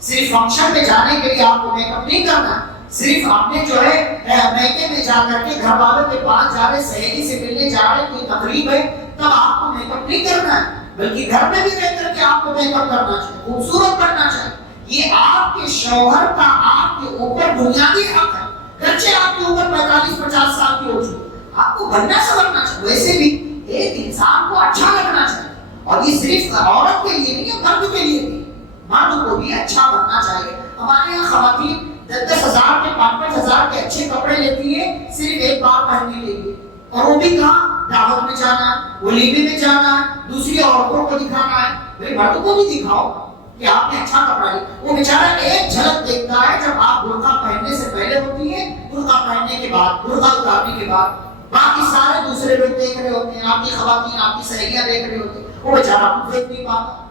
صرف فنکشن میں جانے کے لیے آپ کو میک اپ نہیں کرنا، صرف آپ نے جو ہے میکے میں جا کر کے گھر والوں کے پاس جا رہے، سہیلی سے ملنے جا رہے، کوئی تقریب ہے تب آپ کو میک اپ نہیں کرنا ہے، بلکہ گھر میں بھی رہ کر کے آپ کو میک اپ کرنا چاہیے، خوبصورت کرنا چاہیے. یہ آپ کے شوہر کا آپ کے اوپر بنیادی حق ہے. گرچہ آپ کے اوپر 45-50 سال کی ہو چکی، آپ کو بننا سمجھنا چاہیے. ویسے بھی ایک انسان کو اچھا لگنا چاہیے، اور یہ صرف عورت کے لیے نہیں ہے، مرد کے لیے بھی. مرد کو بھی اچھا بننا چاہیے. ہمارے یہاں خواتین 10,000 کے 5,000 کے اچھے کپڑے لیتی ہیں صرف ایک بار پہننے کے لیے، اور وہ بھی کہاں؟ دعوت میں جانا ہے، ولیمے میں جانا ہے، دوسری عورتوں کو دکھانا ہے. بھائی مرد کو بھی دکھاؤ کہ آپ نے اچھا کپڑا لیا. وہ بیچارہ ایک جھلک دیکھتا ہے جب آپ برقع پہننے سے پہلے ہوتی ہے، برقع پہننے کے بعد، برقع اتارنے کے بعد. باقی سارے دوسرے لوگ دیکھ رہے ہوتے ہیں، آپ کی خواتین، آپ کی سہیلیاں دیکھ رہے ہوتے ہیں، وہ بیچارہ آپ کو دیکھ نہیں پاتا.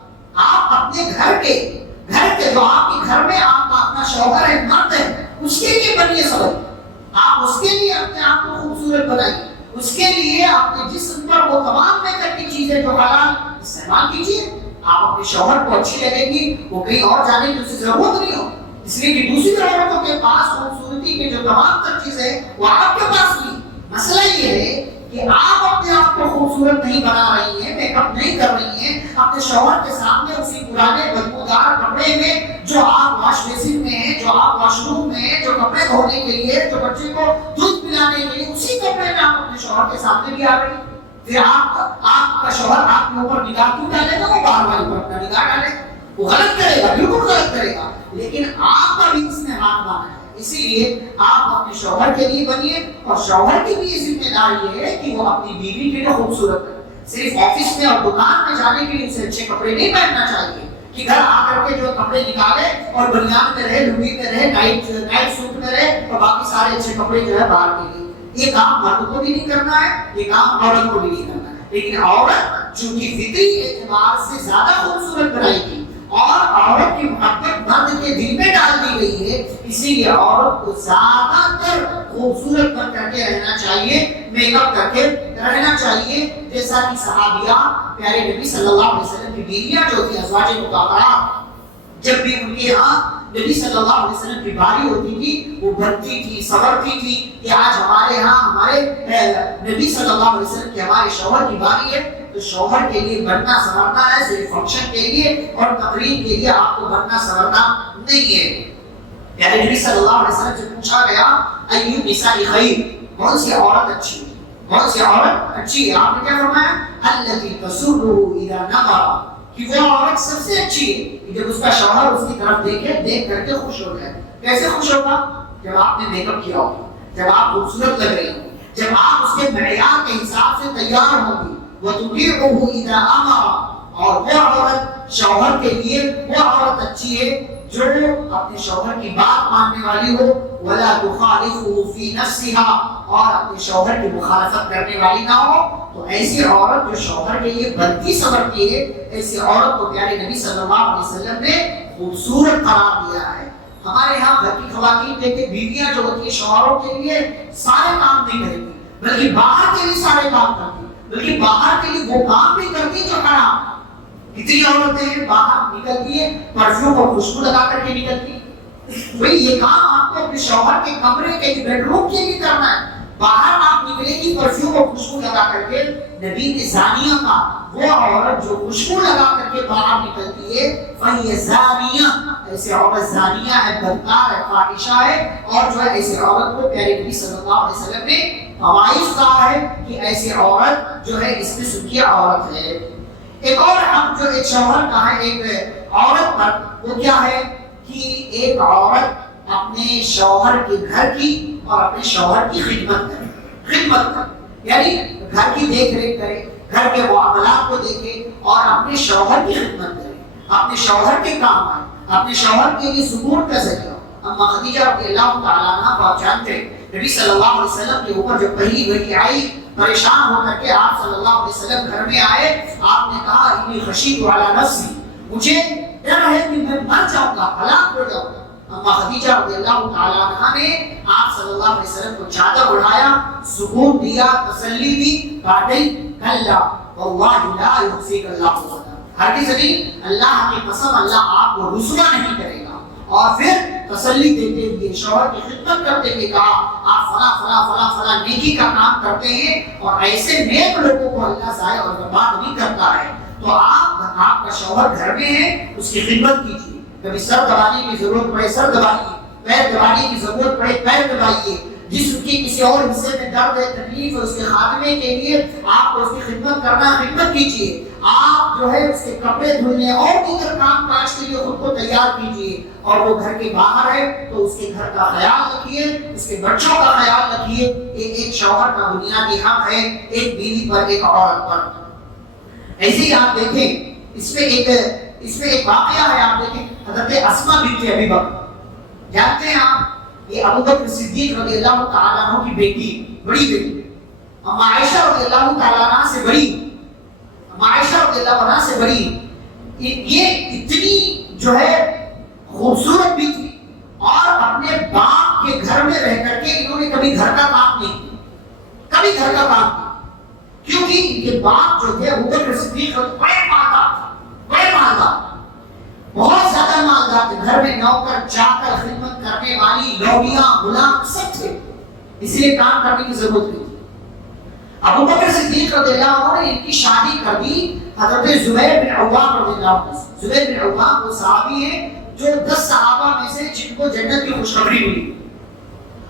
آپ اپنے گھر کے جو آپ کے گھر میں آپ کا اپنا شوہر ہے، مرد ہے، اس کے لیے بنیے سبب. آپ اس کے لیے اپنے آپ کو خوبصورت بنائیے. اس کے لیے اپنے جسم پر وہ تمام میک اپ کی چیزیں جو حلال استعمال کیجیے. آپ اپنے شوہر کو اچھی لگے گی، وہ کہیں اور جانے کی اسے ضرورت نہیں ہو، اس لیے کہ دوسری عورتوں کے پاس خوبصورتی کے جو تمام تر چیزیں وہ آپ کے پاس نہیں. مسئلہ یہ ہے کہ آپ اپنے آپ کو خوبصورت نہیں بنا رہی ہیں، میک اپ نہیں کر رہی ہیں. اپنے شوہر کے سامنے اسی پرانے بدبودار کپڑے میں جو آپ واش بیسن میں ہیں، جو آپ واش روم میں ہیں، جو کپڑے دھونے کے لیے، جو بچے کو دودھ پلانے کے لیے، اسی کپڑے میں آپ اپنے شوہر کے سامنے بھی آ رہی ہیں. پھر آپ کا شوہر آپ کے اوپر نگاہ کیوں ڈالے گا؟ وہ باہر والے پر اپنا نگاہ ڈالے گا، وہ غلط کرے گا، بالکل غلط کرے گا. لیکن آپ کا بھی اس میں ہاتھ مانا ہے. اسی لیے آپ اپنے شوہر کے لیے بنیے، اور شوہر کی بھی یہ ذمہ داری ہے کہ وہ اپنی بیوی کے لیے خوبصورت ہے۔ صرف آفس میں اور دکان میں جانے کے لیے اسے اچھے کپڑے نہیں پہننا چاہیے کہ گھر آ کر کے جو کپڑے نکالے اور بنیان میں رہے، لنگی میں رہے، نائٹ سوٹ میں رہے، اور باقی سارے اچھے کپڑے جو ہے باہر کے لیے۔ یہ کام مرد کو بھی نہیں کرنا ہے، یہ کام عورت کو بھی نہیں کرنا ہے۔ لیکن عورت چونکہ فطری اعتبار سے زیادہ خوبصورت بنائی گئی اور عورت کی محبت مرد کے دل میں ڈال دی گئی ہے، اسی لیے عورت کو زیادہ تر خوبصورت بن کر کے رہنا چاہیے، میک اپ کر کے رہنا چاہیے، جیسا کہ صحابیات پیارے نبی صلی اللہ علیہ وسلم کی بیویاں جو تھی ازواج مطہرات، جب بھی ان کے یہاں نبی صلی اللہ علیہ وسلم کی باری ہوتی تھی وہ بنتی تھی، سنورتی تھی کہ آج ہمارے یہاں ہمارے نبی صلی اللہ علیہ وسلم کی ہمارے شوہر کی باری ہے، تو شوہر کے لیے بننا سنورنا ہے صرف فنکشن کے لیے اور تقریب کے لیے آپ کو بننا سنورنا نہیں ہے۔ پیارے نبی صلی اللہ علیہ وسلم سے پوچھا گیا ایو النساء خیر، کون سی عورت اچھی ہے، کون سی عورت اچھی ہے؟ آپ نے کیا فرمایا؟ التی تسرہ اذا نظر، کہ وہ عورت سب سے اچھی ہے کہ جب اس کا شوہر اس کی طرف دیکھے، دیکھ کر کے خوش ہو جائے۔ کیسے خوش ہوگا؟ جب آپ نے میک اپ کیا ہوگا، جب آپ خوبصورت لگ رہی ہوں، جب آپ اس کے معیار کے حساب سے تیار ہوں گی۔ وَتُطِيعُهُ إِذَا أَمَرَ، اور وہ عورت شوہر کے لیے وہ عورت اچھی ہے جو اپنے شوہر کی بات ماننے والی ہو، وَلَا تُخَالِفُهُ فِي نَفْسِهَا، اور اپنے شوہر کی مخالفت کرنے والی نہ ہو۔ تو ایسی عورت جو شوہر کے لیے بنتی سنورتی ہے، ایسی عورت کو پیارے نبی صلی اللہ علیہ وسلم نے خوبصورت قرار دیا ہے۔ ہمارے یہاں گھر کی خواتین دیکھیں، بیویاں جو ہوتی ہیں شوہروں کے لیے سارے کام نہیں کریں گی، بلکہ باہر کے لیے سارے کام کرتی ہیں، بلکہ باہر کے لیے وہ کام بھی کرتی جو حرام۔ کتنی عورتیں باہر نکلتی ہیں پرفیوم اور خوشبو لگا کر کے نکلتی ہیں، بھئی یہ کام آپ کو اپنے شوہر کے کمرے کے بیڈ روم کے لیے کرنا ہے۔ باہر آپ نکلے گی پرفیوم اور خوشبو لگا کر کے، نبی نے زانیہ کا وہ عورت جو خوشبو لگا کر کے باہر نکلتی ہے فہی زانیہ، ایسے عورت زانیہ ہے، بدکار ہے، فاحشہ ہے، اور جو ہے ایسے عورت کو پیارے نبی صلی اللہ علیہ وسلم نے فوائد کہا ہے کہ ایسی عورت جو ہے اس میں سکیہ عورت ہے۔ ایک اور حق جو ایک شوہر کا ہے ایک عورت پر، وہ کیا ہے کہ ایک عورت اپنے شوہر کے گھر کی اور اپنے شوہر کی خدمت کرے، یعنی گھر کی دیکھ ریکھ کرے، گھر کے معاملات کو دیکھے اور اپنے شوہر کی خدمت کرے، اپنے شوہر کے کام آئے، اپنے شوہر کے لیے سکون کا ذریعہ۔ اما خدیجہ رضی اللہ تعالیٰ عنہ کو آپ جانتے ہیں، نبی صلی اللہ علیہ وسلم کے اوپر جب پہلی وحی آئی، پریشان ہو کر کے آپ صلی اللہ علیہ وسلم گھر میں آئے، آپ نے کہا انی خشیت علی نفسی، مجھے ڈر ہے کہ میں مر جاؤں گا، ہلاک ہو جاؤں گا۔ اما خدیجہ رضی اللہ تعالیٰ عنہ نے آپ صلی اللہ علیہ وسلم کو چادر اڑایا، سکون دیا، تسلی دی، کہا نہیں کلا واللہ لا یخزیک اللہ ابدا، ہرگز نہیں، اللہ کی قسم اللہ آپ کو رسوا نہیں کرے گا۔ اور پھر تسلی دیتے ہوئے شوہر کی خدمت کرتے ہوئے کہا آپ فلاں فلاں فلاں فلاں نیکی کا کام کرتے ہیں اور ایسے نیک لوگوں کو اللہ ضائع اور برباد نہیں کرتا ہے، تو آپ کا شوہر گھر میں ہے اس کی خدمت کیجیے، کبھی سر دبانے کی ضرورت پڑے سر دبائیے، پیر دبانے کی ضرورت پڑے پیر دبائیے، جس کی کسی اور حصے میں درد ہے تکلیف ہے اس کے خاتمے کے لیے آپ کو اس کی خدمت کرنا ہے، خدمت کیجیے۔ آپ جو ہے اس کے کپڑے دھلنے اور دیگر کام کاج کے لیے خود کو تیار کیجیے، اور وہ گھر کے باہر ہے تو اس کے گھر کا خیال رکھیے، اس کے بچوں کا خیال رکھیے۔ ایک شوہر کا بنیادی حق ہے ایک بیوی پر، ایک عورت پر۔ ایسے ہی آپ دیکھیں اس میں ایک واقعہ ہے، آپ دیکھیں حضرت اسماء بنت ابی بکر، جانتے ہیں آپ یہ ابو بکر صدیق رضی اللہ تعالیٰ عنہ کی بیٹی، بڑی بیٹی، اما عائشہ رضی اللہ تعالیٰ عنہ سے بڑی، عائشہ رضی اللہ عنہ سے بڑی، یہ اتنی جو ہے خوبصورت بھی تھی اور اپنے باپ کے گھر میں رہ کر کے انہوں نے کبھی گھر کا کام نہیں کیا، کبھی گھر کا کام نہیں، کیونکہ یہ باپ جو تھے ابو بکر صدیق بڑے مالدار تھے، بڑے مالدار، بہت زیادہ مالدار تھے، گھر میں نوکر چاکر خدمت کرنے والی لوڈیاں غلام سب تھے، اس لیے کام کرنے کی ضرورت نہیں تھی۔ ابو بکر صدیق رضی اللہ عنہ نے ان کی شادی کر دی حضرت زبیر بن عوام رضی اللہ عنہ سے۔ زبیر بن عوام وہ صحابی ہیں جو 10 صحابہ میں سے جن کو جنت کی خوشخبری ہوئی،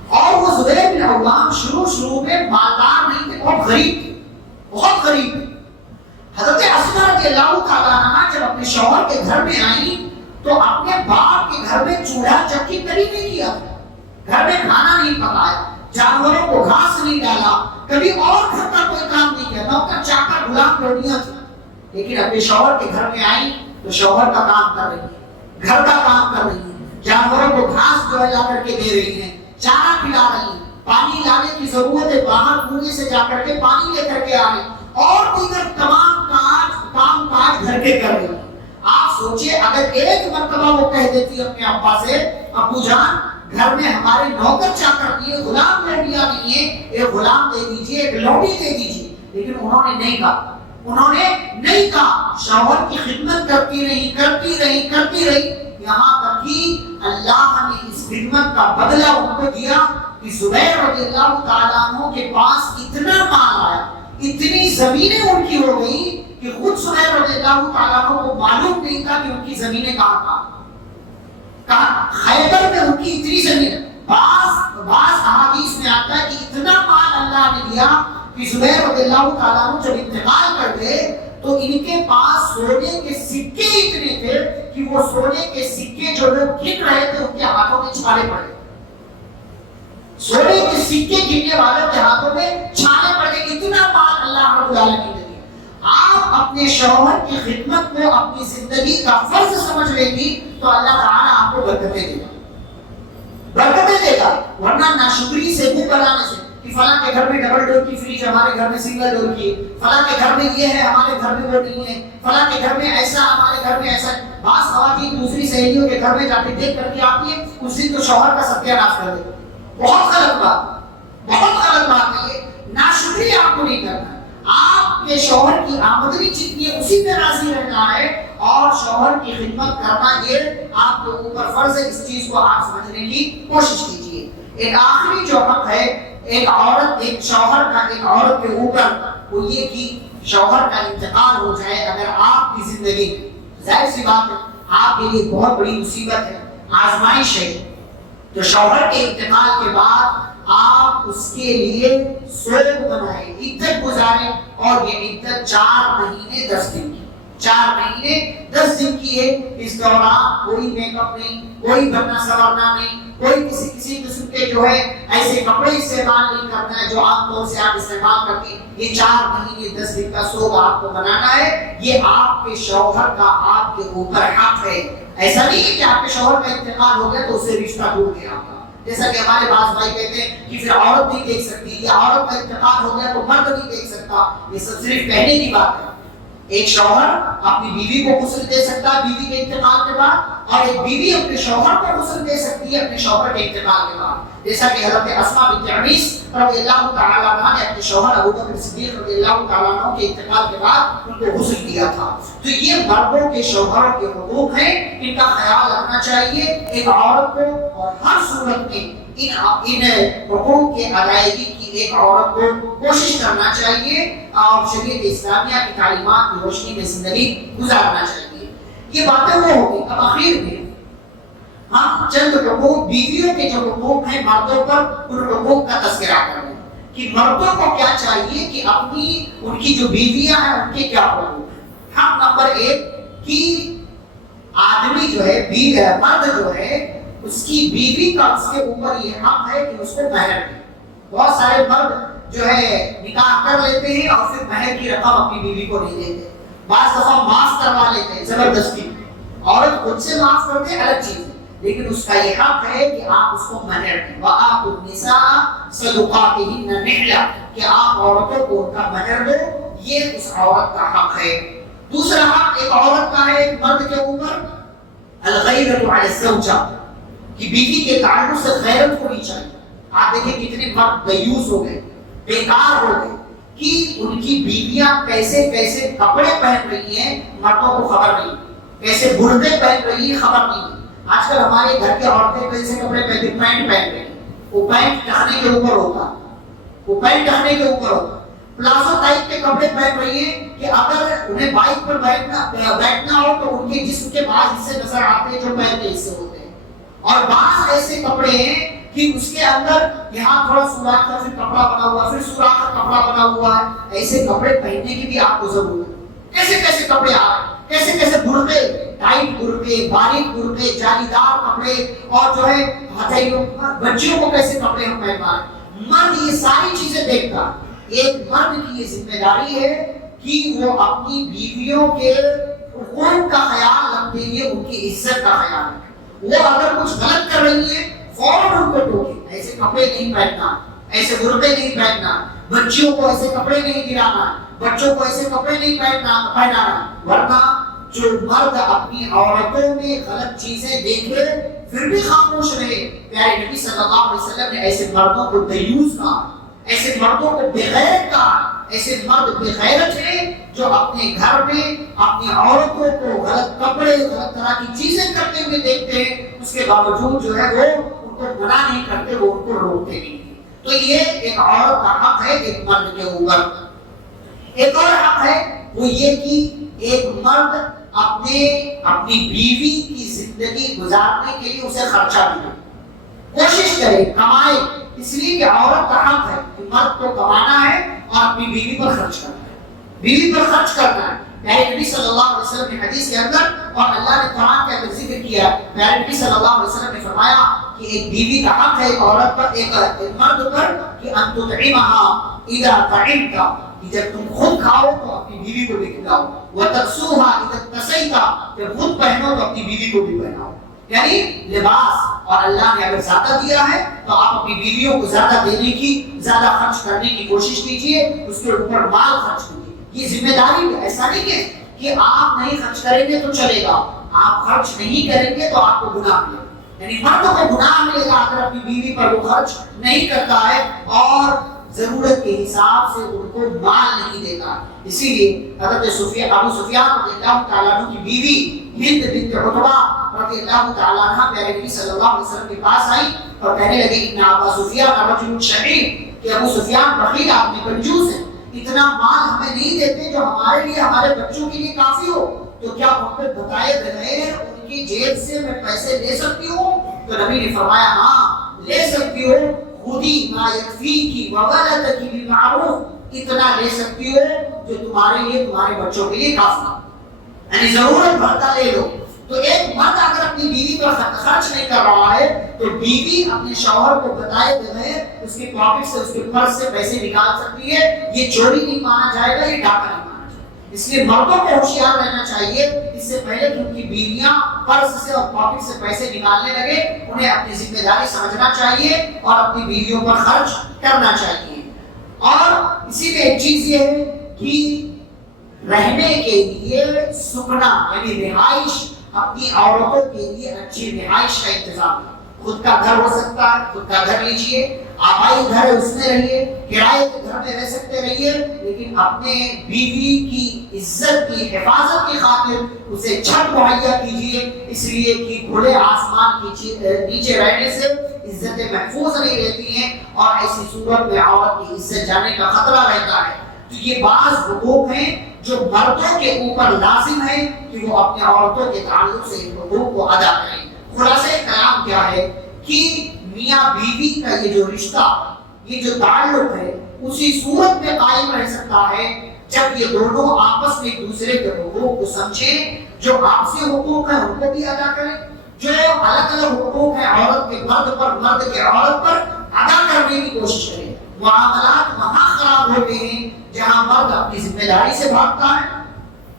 اور وہ زبیر بن عوام شروع میں مالدار نہیں تھے، بہت غریب تھے، بہت غریب تھے۔ حضرت اسماء رضی اللہ تعالیٰ عنہ جب اپنے شوہر کے گھر میں آئیں تو اپنے باپ کے گھر میں چولہا چکی کبھی نہیں کیا تھا، گھر میں کھانا نہیں پکایا، جانوروں کو گھاس نہیں ڈالا، کبھی اور گھر کا کوئی کام نہیں کیا، نوکر چاکر غلام لوڑیاں تھی، لیکن اپنے شوہر کے گھر میں آئی تو شوہر کا کام کر رہی ہے، گھر کا کام کر رہی ہے، جانوروں کو گھاس جو ہے لا کر کے دے رہی ہیں، چارہ کھلا رہی ہیں، پانی لانے کی ضرورت ہے باہر کنویں سے جا کر کے پانی لے کر کے آ رہے، اور دیگر تمام کام کاج گھر کے کر رہی ہیں۔ آپ سوچئے اگر ایک مرتبہ وہ کہہ دیتی اپنے ابا سے، ابو جان گھر میں ہمارے نوکر چاکر دیے، غلام لوڑیاں نہیں ہیں، ایک غلام دے دیجئے، ایک لوڑی دے دیجئے، لیکن انہوں نے نہیں کہا، انہوں نے نہیں کہا، شوہر کی خدمت کرتی رہی، یہاں تک کہ اللہ نے اس خدمت کا بدلہ ان کو دیا کہ زبیر رضی اللہ تعالیٰ عنہ کے پاس اتنا مال آیا، اتنی زمینیں ان کی ہو گئی کہ خود زبیر رضی اللہ تعالیٰ عنہ کو معلوم نہیں تھا کہ ان کی زمینیں کہاں خیبر میں ان کی اتنی زمین، بعض احادیث میں آتا ہے کہ اتنا مال اللہ نے دیا کہ زبیر رضی اللہ تعالیٰ عنہ جب انتقال کر گئے تو ان کے پاس سونے کے سکے اتنے تھے کہ وہ سونے کے سکے جو لوگ گن رہے تھے ان کے ہاتھوں میں چھالے پڑے، سونے کے سکے گننے والوں کے ہاتھوں میں چھالے پڑے، اتنا مال اللہ رب العالمین نے دیا۔ آپ اپنے شوہر کی خدمت کو اپنی زندگی کا فرض سمجھ لیں گی تو اللہ تعالیٰ آپ کو برکتیں دے گا، ورنہ ناشکری سے منہ بنانے سے کہ فلاں کے گھر میں ڈبل ڈور کی فریج، ہمارے گھر میں سنگل ڈور کی، فلاں کے گھر میں یہ ہے ہمارے گھر میں وہ نہیں ہے، فلاں کے گھر میں ایسا ہمارے گھر میں ایسا۔ بعض خواتین دوسری سہیلیوں کے گھر میں جا کے دیکھ کر کے آتی ہے، اس دن تو شوہر کا ستیہ ناش کر دے۔ بہت غلط بات ہے یہ، ناشکری آپ کو نہیں کرنا، آپ کے شوہر کی آمدنی جتنی ہے اسی پہ راضی رہنا ہے، اور شوہر کی خدمت کرنا یہ آپ کے اوپر فرض ہے، اس چیز کو آپ سمجھنے کی کوشش کیجیے۔ ایک آخری جو حق ہے ایک شوہر کا ایک عورت کے اوپر، وہ یہ کہ شوہر کا انتقال ہو جائے اگر آپ کی زندگی میں، ظاہر سی بات ہے آپ کے لیے بہت بڑی مصیبت ہے، آزمائش ہے، تو شوہر کے انتقال کے بعد آپ اس کے لیے سوگ بنائیں، عدت گزاریں، اور یہ عدت 4 مہینے 10 دن کی، 4 مہینے 10 دن کی ہے۔ اس دوران کوئی میک اپ نہیں، کوئی بننا سنورنا نہیں، کوئی کسی قسم کے جو ہے ایسے کپڑے استعمال نہیں کرنا ہے جو عام طور سے آپ استعمال کرتے ہیں۔ یہ 4 مہینے 10 دن کا سوگ آپ کو منانا ہے، یہ آپ کے شوہر کا آپ کے اوپر حق ہے۔ ایسا نہیں ہے کہ آپ کے شوہر کا انتقال ہو گیا تو اس سے رشتہ ٹوٹ گیا آپ کا، جیسا کہ ہمارے بعض بھائی کہتے ہیں کہ پھر عورت نہیں دیکھ سکتی، یا عورت کا انتقال ہو گیا تو مرد نہیں دیکھ سکتا، یہ سب صرف کہنے کی بات ہے۔ ایک شوہر اپنی بیوی کو غسل دے سکتا ہے بیوی کے انتقال کے بعد، اور ایک بیوی اپنے شوہر کو غسل دے سکتی ہے اپنے شوہر کے انتقال کے بعد، جیسا کہ حضرت اسماء بنت عمیس رضی اللہ تعالیٰ عنہ نے اپنے شوہر ابو بکر صدیق رضی اللہ تعالیٰ عنہ کے انتقال کے بعد ان کو غسل دیا تھا۔ تو یہ مردوں کے شوہر کے حقوق ہیں، ان کا خیال رکھنا چاہیے ایک عورت کو، اور ہر صورت میں ان حقوق کی ادائیگی کی ایک عورت کو کوشش کرنا چاہیے، اور شریعت اسلامیہ کی تعلیمات کی روشنی میں زندگی گزارنا چاہیے۔ یہ باتیں وہ ہوگی۔ اب آخر میں ہم چند حقوق، بیویوں کے جو حقوق ہیں مردوں پر، ان حقوق کا تذکرہ کریں کہ مردوں کو کیا چاہیے کہ اپنی ان کی جو بیویاں ہیں ان کے کیا حقوق ہیں۔ حق نمبر 1 کہ آدمی جو ہے مرد جو ہے اس کی بیوی کا اس کے اوپر یہ حق ہے کہ اس کو مہر دے۔ بہت سارے مرد جو ہے نکاح کر لیتے ہیں اور پھر مہر کی رقم اپنی بیوی کو نہیں دیتے، بعض دفعہ معاف کروا لیتے ہیں زبردستی، عورت خود سے معاف کرتے الگ چیز ہے، لیکن اس کا یہ حق ہے کہ آپ اس کو مہر دیں۔ وَآتُوا النِّسَاءَ صَدُقَاتِهِنَّ نِحْلَةً، کہ آپ عورتوں کو ان کا مہر دو، یہ اس عورت کا حق ہے۔ دوسرا حق ایک عورت کا ہے ایک مرد کے اوپر، الغیرۃ علی الزوجہ، کہ بیوی کے تعلق سے غیرت ہونی چاہیے۔ آپ دیکھیں کتنے مرد دیوس ہو گئے، بیکار ہو گئے کہ ان کی بیویاں کیسے کیسے کپڑے پہن رہی ہیں مردوں کو خبر نہیں، کیسے بردے پہن رہی ہیں خبر نہیں۔ آج کل ہمارے گھر کی عورتیں کیسے کپڑے پہنتی، پینٹ پہن رہی ہیں، وہ پینٹ ٹخنے کے اوپر ہوتا، وہ پینٹ ٹخنے کے اوپر ہوتا، پلازو ٹائپ کے کپڑے پہن رہی ہیں کہ اگر انہیں بائک پر بیٹھنا ہو تو ان کے جسم کے بعض حصے نظر آتے ہیں جو پیر کے حصے ہوتے ہیں، اور بعض ایسے کپڑے ہیں کہ اس کے اندر یہاں تھوڑا سوراخ کا پھر کپڑا بنا ہوا، پھر سوراخ کا کپڑا بنا ہوا ہے۔ ایسے کپڑے پہننے کی بھی آپ کو ضرورت ہے۔ کیسے کیسے کپڑے آ رہے ہیں، کیسے کیسے برقعے، ٹائٹ برقعے، باریک برقعے، کپڑے، جالی دار کپڑے، اور جو ہے ہتھیلیوں بچیوں کو کیسے کپڑے ہم پہنوا رہے ہیں، مرد یہ ساری چیزیں دیکھتا ہے۔ ایک مرد کی یہ ذمہ داری ہے کہ وہ اپنی بیویوں کے حقوق کا خیال رکھتے ہوئے ان کی عزت کا خیال رکھے۔ وہ اگر کچھ غلط کر رہی ہے فوراً ان کو ٹوکے، ایسے کپڑے نہیں پہننا، ایسے برقعے نہیں پہننا، بچیوں کو ایسے کپڑے نہیں دلانا، بچوں کو ایسے کپڑے نہیں پہنانا، ورنہ جو مرد اپنی عورتوں میں غلط چیزیں دیکھے پھر بھی خاموش رہے، پیارے نبی صلی اللہ علیہ وسلم نے ایسے مردوں کو دیوس کہا، ایسے مردوں کو بے غیرت کہا۔ ایسے مرد بے غیرت ہیں جو اپنے گھر میں اپنی عورتوں کو غلط کپڑے، غلط طرح کی چیزیں کرتے ہوئے دیکھتے ہیں، اس کے باوجود جو ہے وہ ان کو منع نہیں کرتے، وہ ان کو روکتے نہیں۔ تو یہ ایک عورت کا حق ہے ایک مرد کے اوپر۔ ایک اور حق ہے وہ یہ کہ ایک مرد اپنی بیوی کی زندگی گزارنے کے لیے اسے خرچہ دے، کوشش کرے، کمائے، اس لیے کہ عورت کا حق ہے کہ مرد کو کمانا ہے اور اپنی بیوی پر خرچ کرنا ہے، بیوی پر خرچ کرنا ہے۔ پیارے نبی صلی اللہ علیہ وسلم نے حدیث کے اندر، اور اللہ نے قرآن کے اندر ذکر کیا، پیارے نبی صلی اللہ علیہ وسلم نے فرمایا کہ ایک بیوی کا حق ہے ایک عورت پر، ایک مرد پر، کہ ان تطعمها اذا طعمت، کہ جب تم خود کھاؤ تو اپنی بیوی کو بھی کھلاؤ، وتکسوها اذا اکتسیت، جب خود پہنو تو اپنی بیوی کو بھی پہناؤ۔ یعنی لباس، اور اللہ نے اگر زیادہ دیا ہے تو آپ اپنی بیویوں کو زیادہ دینے کی، زیادہ خرچ کرنے کی کوشش کیجئے، اس کے اوپر مال خرچ کیجئے، یہ ذمہ داری ہے۔ ایسا نہیں ہے کہ آپ نہیں خرچ کریں گے تو چلے گا، آپ خرچ نہیں کریں گے تو آپ کو گناہ ملے گا، یعنی مردوں کو گناہ ملے گا اگر اپنی بیوی پر وہ خرچ نہیں کرتا ہے اور ضرورت کے حساب سے ان کو مال نہیں دیتا۔ اسی لیے حضرت ابو سفیان رضی اللہ تعالیٰ عنہ کی بیوی ہند بنت عتبہ رضی اللہ تعالیٰ عنہ پیارے نبی صلی اللہ علیہ وسلم کے پاس آئی اور کہنے لگے ان ابا سفیان رجل شحیح، کہ ابو سفیان بخیل آدمی، کنجوس ہے، اتنا مال ہمیں نہیں دیتے جو ہمارے لیے، ہمارے بچوں کے لیے کافی ہو، تو کیا ان کو بتائے بغیر ان کی جیب سے میں پیسے لے سکتی ہوں؟ تو نبی نے فرمایا ہاں لے سکتی ہو، خودی ما یکفیکی وولدکی بالمعروف، اتنا لے سکتی ہو جو تمہارے لیے، تمہارے بچوں کے لیے کافی ہے، یعنی ضرورت بھر کا لے لو۔ تو ایک مرد اگر اپنی بیوی پر خرچ نہیں کر رہا ہے تو بیوی اپنے شوہر کو بتائے بغیر اس کے پاکٹ سے، اس کے پرس سے پیسے نکال سکتی ہے، یہ چوری نہیں مانا جائے گا، یہ ڈاکہ نہیں مانا جائے گا۔ اس لیے مردوں کو ہوشیار رہنا چاہیے، اس سے پہلے کہ ان کی بیویاں پرس سے اور پاکٹ سے پیسے نکالنے لگے، انہیں اپنی ذمہ داری سمجھنا چاہیے اور اپنی بیویوں پر خرچ کرنا چاہیے۔ اور اسی میں ایک چیز یہ ہے کہ رہنے کے لیے سکنا، یعنی رہائش، اپنی عورتوں کے لیے اچھی رہائش کا انتظام ہے۔ خود کا گھر ہو سکتا ہے، خود کا گھر لیجئے، آبائی گھر ہے اس میں رہیے، کرائے کے گھر میں رہ سکتے رہیے، لیکن اپنے بیوی کی عزت کی حفاظت کی خاطر اسے چھت مہیا کیجیے، اس لیے کہ کھلے آسمان کے نیچے رہنے سے عزتیں محفوظ نہیں رہتی ہیں اور ایسی صورت میں عورت کی عزت جانے کا خطرہ رہتا ہے۔ تو یہ بعض حقوق ہیں جو مردوں کے اوپر لازم ہے کہ وہ اپنے عورتوں کے تعلق سے ان حقوق کو ادا کریں۔ خلاصہ کلام کیا ہے کہ میاں بیوی کا یہ جو رشتہ، یہ جو تعلق ہے، اسی صورت میں قائم رہ سکتا ہے جب یہ دونوں آپس میں ایک دوسرے کے حقوق کو سمجھیں، جو آپسی حقوق ہیں ان کو بھی ادا کریں، جو الگ الگ حقوق ہیں عورت کے مرد پر، مرد کے عورت پر، ادا کرنے کی کوشش کریں۔ معاملات وہاں خراب ہوتے ہیں جہاں مرد اپنی ذمہ داری سے بھاگتا ہے،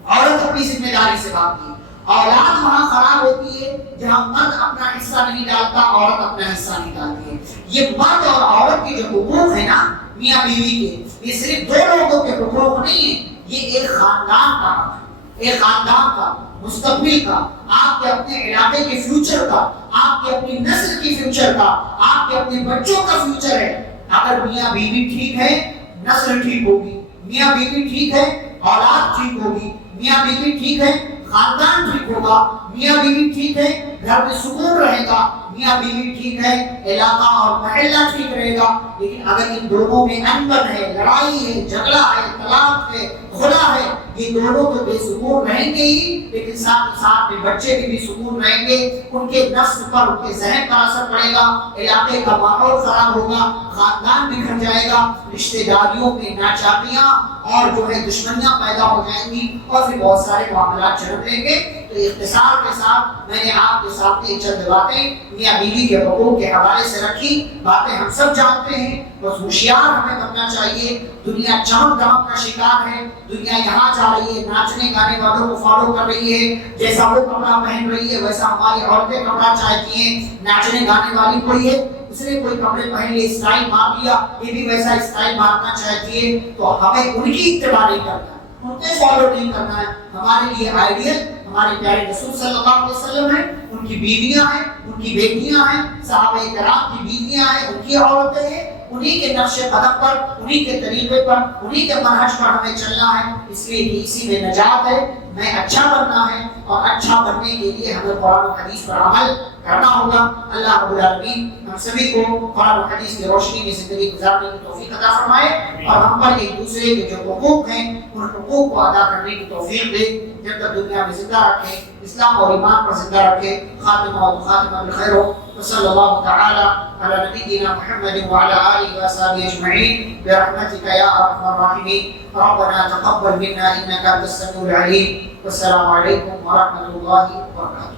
عورت اپنی ذمہ داری سے بھاگتی ہے۔ اولاد وہاں خراب ہوتی ہے جہاں مرد اپنا حصہ نہیں ڈالتا، عورت اپنا حصہ نہیں ڈالتی ہے۔ یہ مرد اور عورت کے جو حقوق ہیں نا میاں بیوی کے، یہ صرف دو لوگوں کے حقوق نہیں ہیں، یہ ایک خاندان کا، ایک خاندان کا، مستقبل کا، آپ کے اپنے علاقے کے فیوچر کا، آپ کے اپنی نسل کی فیوچر کا، آپ کے اپنے بچوں کا فیوچر ہے۔ اگر میاں بیوی ٹھیک ہے نسل ٹھیک ہوگی، میاں بیوی ٹھیک ہے اولاد ٹھیک ہوگی، میاں بیوی ٹھیک ہے خاندان ٹھیک ہوگا، میاں بیوی ٹھیک ہے گھر میں سکون رہے گا، میاں بیوی ٹھیک ہے علاقہ اور محلہ ٹھیک رہے گا۔ لیکن اگر ان دونوں میں انبن ہے، لڑائی ہے، جھگڑا ہے، طلاق ہے، خلا ہے، یہ دونوں تو بے سکون رہیں گے ہی، لیکن ساتھ ساتھ میں بچے بھی بے سکون رہیں گے، ان کے نفس پر، ان کے ذہن پر اثر پڑے گا، علاقے کا ماحول خراب ہوگا، خاندان بگڑ جائے گا، رشتہ داریوں میں ناچاکیاں اور جو ہے دشمنیاں پیدا ہو جائیں گی اور پھر بہت سارے معاملات چھڑک لیں گے۔ تو اختصار کے ساتھ میں نے آپ کے سامنے چند باتیں میاں بیوی کے حقوق کے حوالے سے رکھی. باتیں ہم سب جانتے ہیں، بس ہوشیار ہمیں بننا چاہیے. دنیا چمک دمک کا شکار ہے، دنیا یہاں جا رہی ہے، ناچنے گانے والوں کو فالو کر رہی ہے، جیسا وہ کپڑا پہن رہی ہے ویسا ہماری عورتیں کپڑا چاہتی ہیں. ناچنے گانے والی کوئی ہے، اس نے کوئی کپڑے پہن لیے، اسٹائل مار لیا، یہ بھی ویسا اسٹائل مارنا چاہتی ہے. تو ہمیں ان کی اتباع نہیں کرنا ہے، ان کو فالو نہیں کرنا ہے. ہمارے لیے آئیڈیل ہمارے پیارے رسول صلی اللہ علیہ وسلم ہیں، ان کی بیویاں ہیں، ان کی بیٹیاں ہیں، صحابہ کرام کی بیویاں ہیں، ان کی عورتیں ہیں. انہی کے نقش قدم پر، انہی کے طریقے پر، انہی کے منہج پر ہمیں چلنا ہے. اس لیے کہ اسی میں نجات ہے. میں اچھا بننا ہے، اور اچھا بننے کے لیے ہمیں قرآن و حدیث پر عمل کرنا ہوگا. اللہ رب العالمین ہم سبھی کو قرآن و حدیث کی روشنی میں زندگی گزارنے کی توفیق عطا فرمائے، اور ہم پر ایک دوسرے کے جو حقوق ہیں ان حقوق کو ادا کرنے کی توفیق دے. جب تک دنیا میں زندہ رکھے، اسلام اور ایمان پر زندہ رکھے. خاتمہ بالخیر ہو. وصلی اللہ تعالی علی نبینا محمد وعلی آلہ وصحبہ اجمعین برحمتک یا ارحم الراحمین. ربنا تقبل منا انک انت السمیع العلیم. والسلام علیکم ورحمۃ اللہ وبرکاتہ.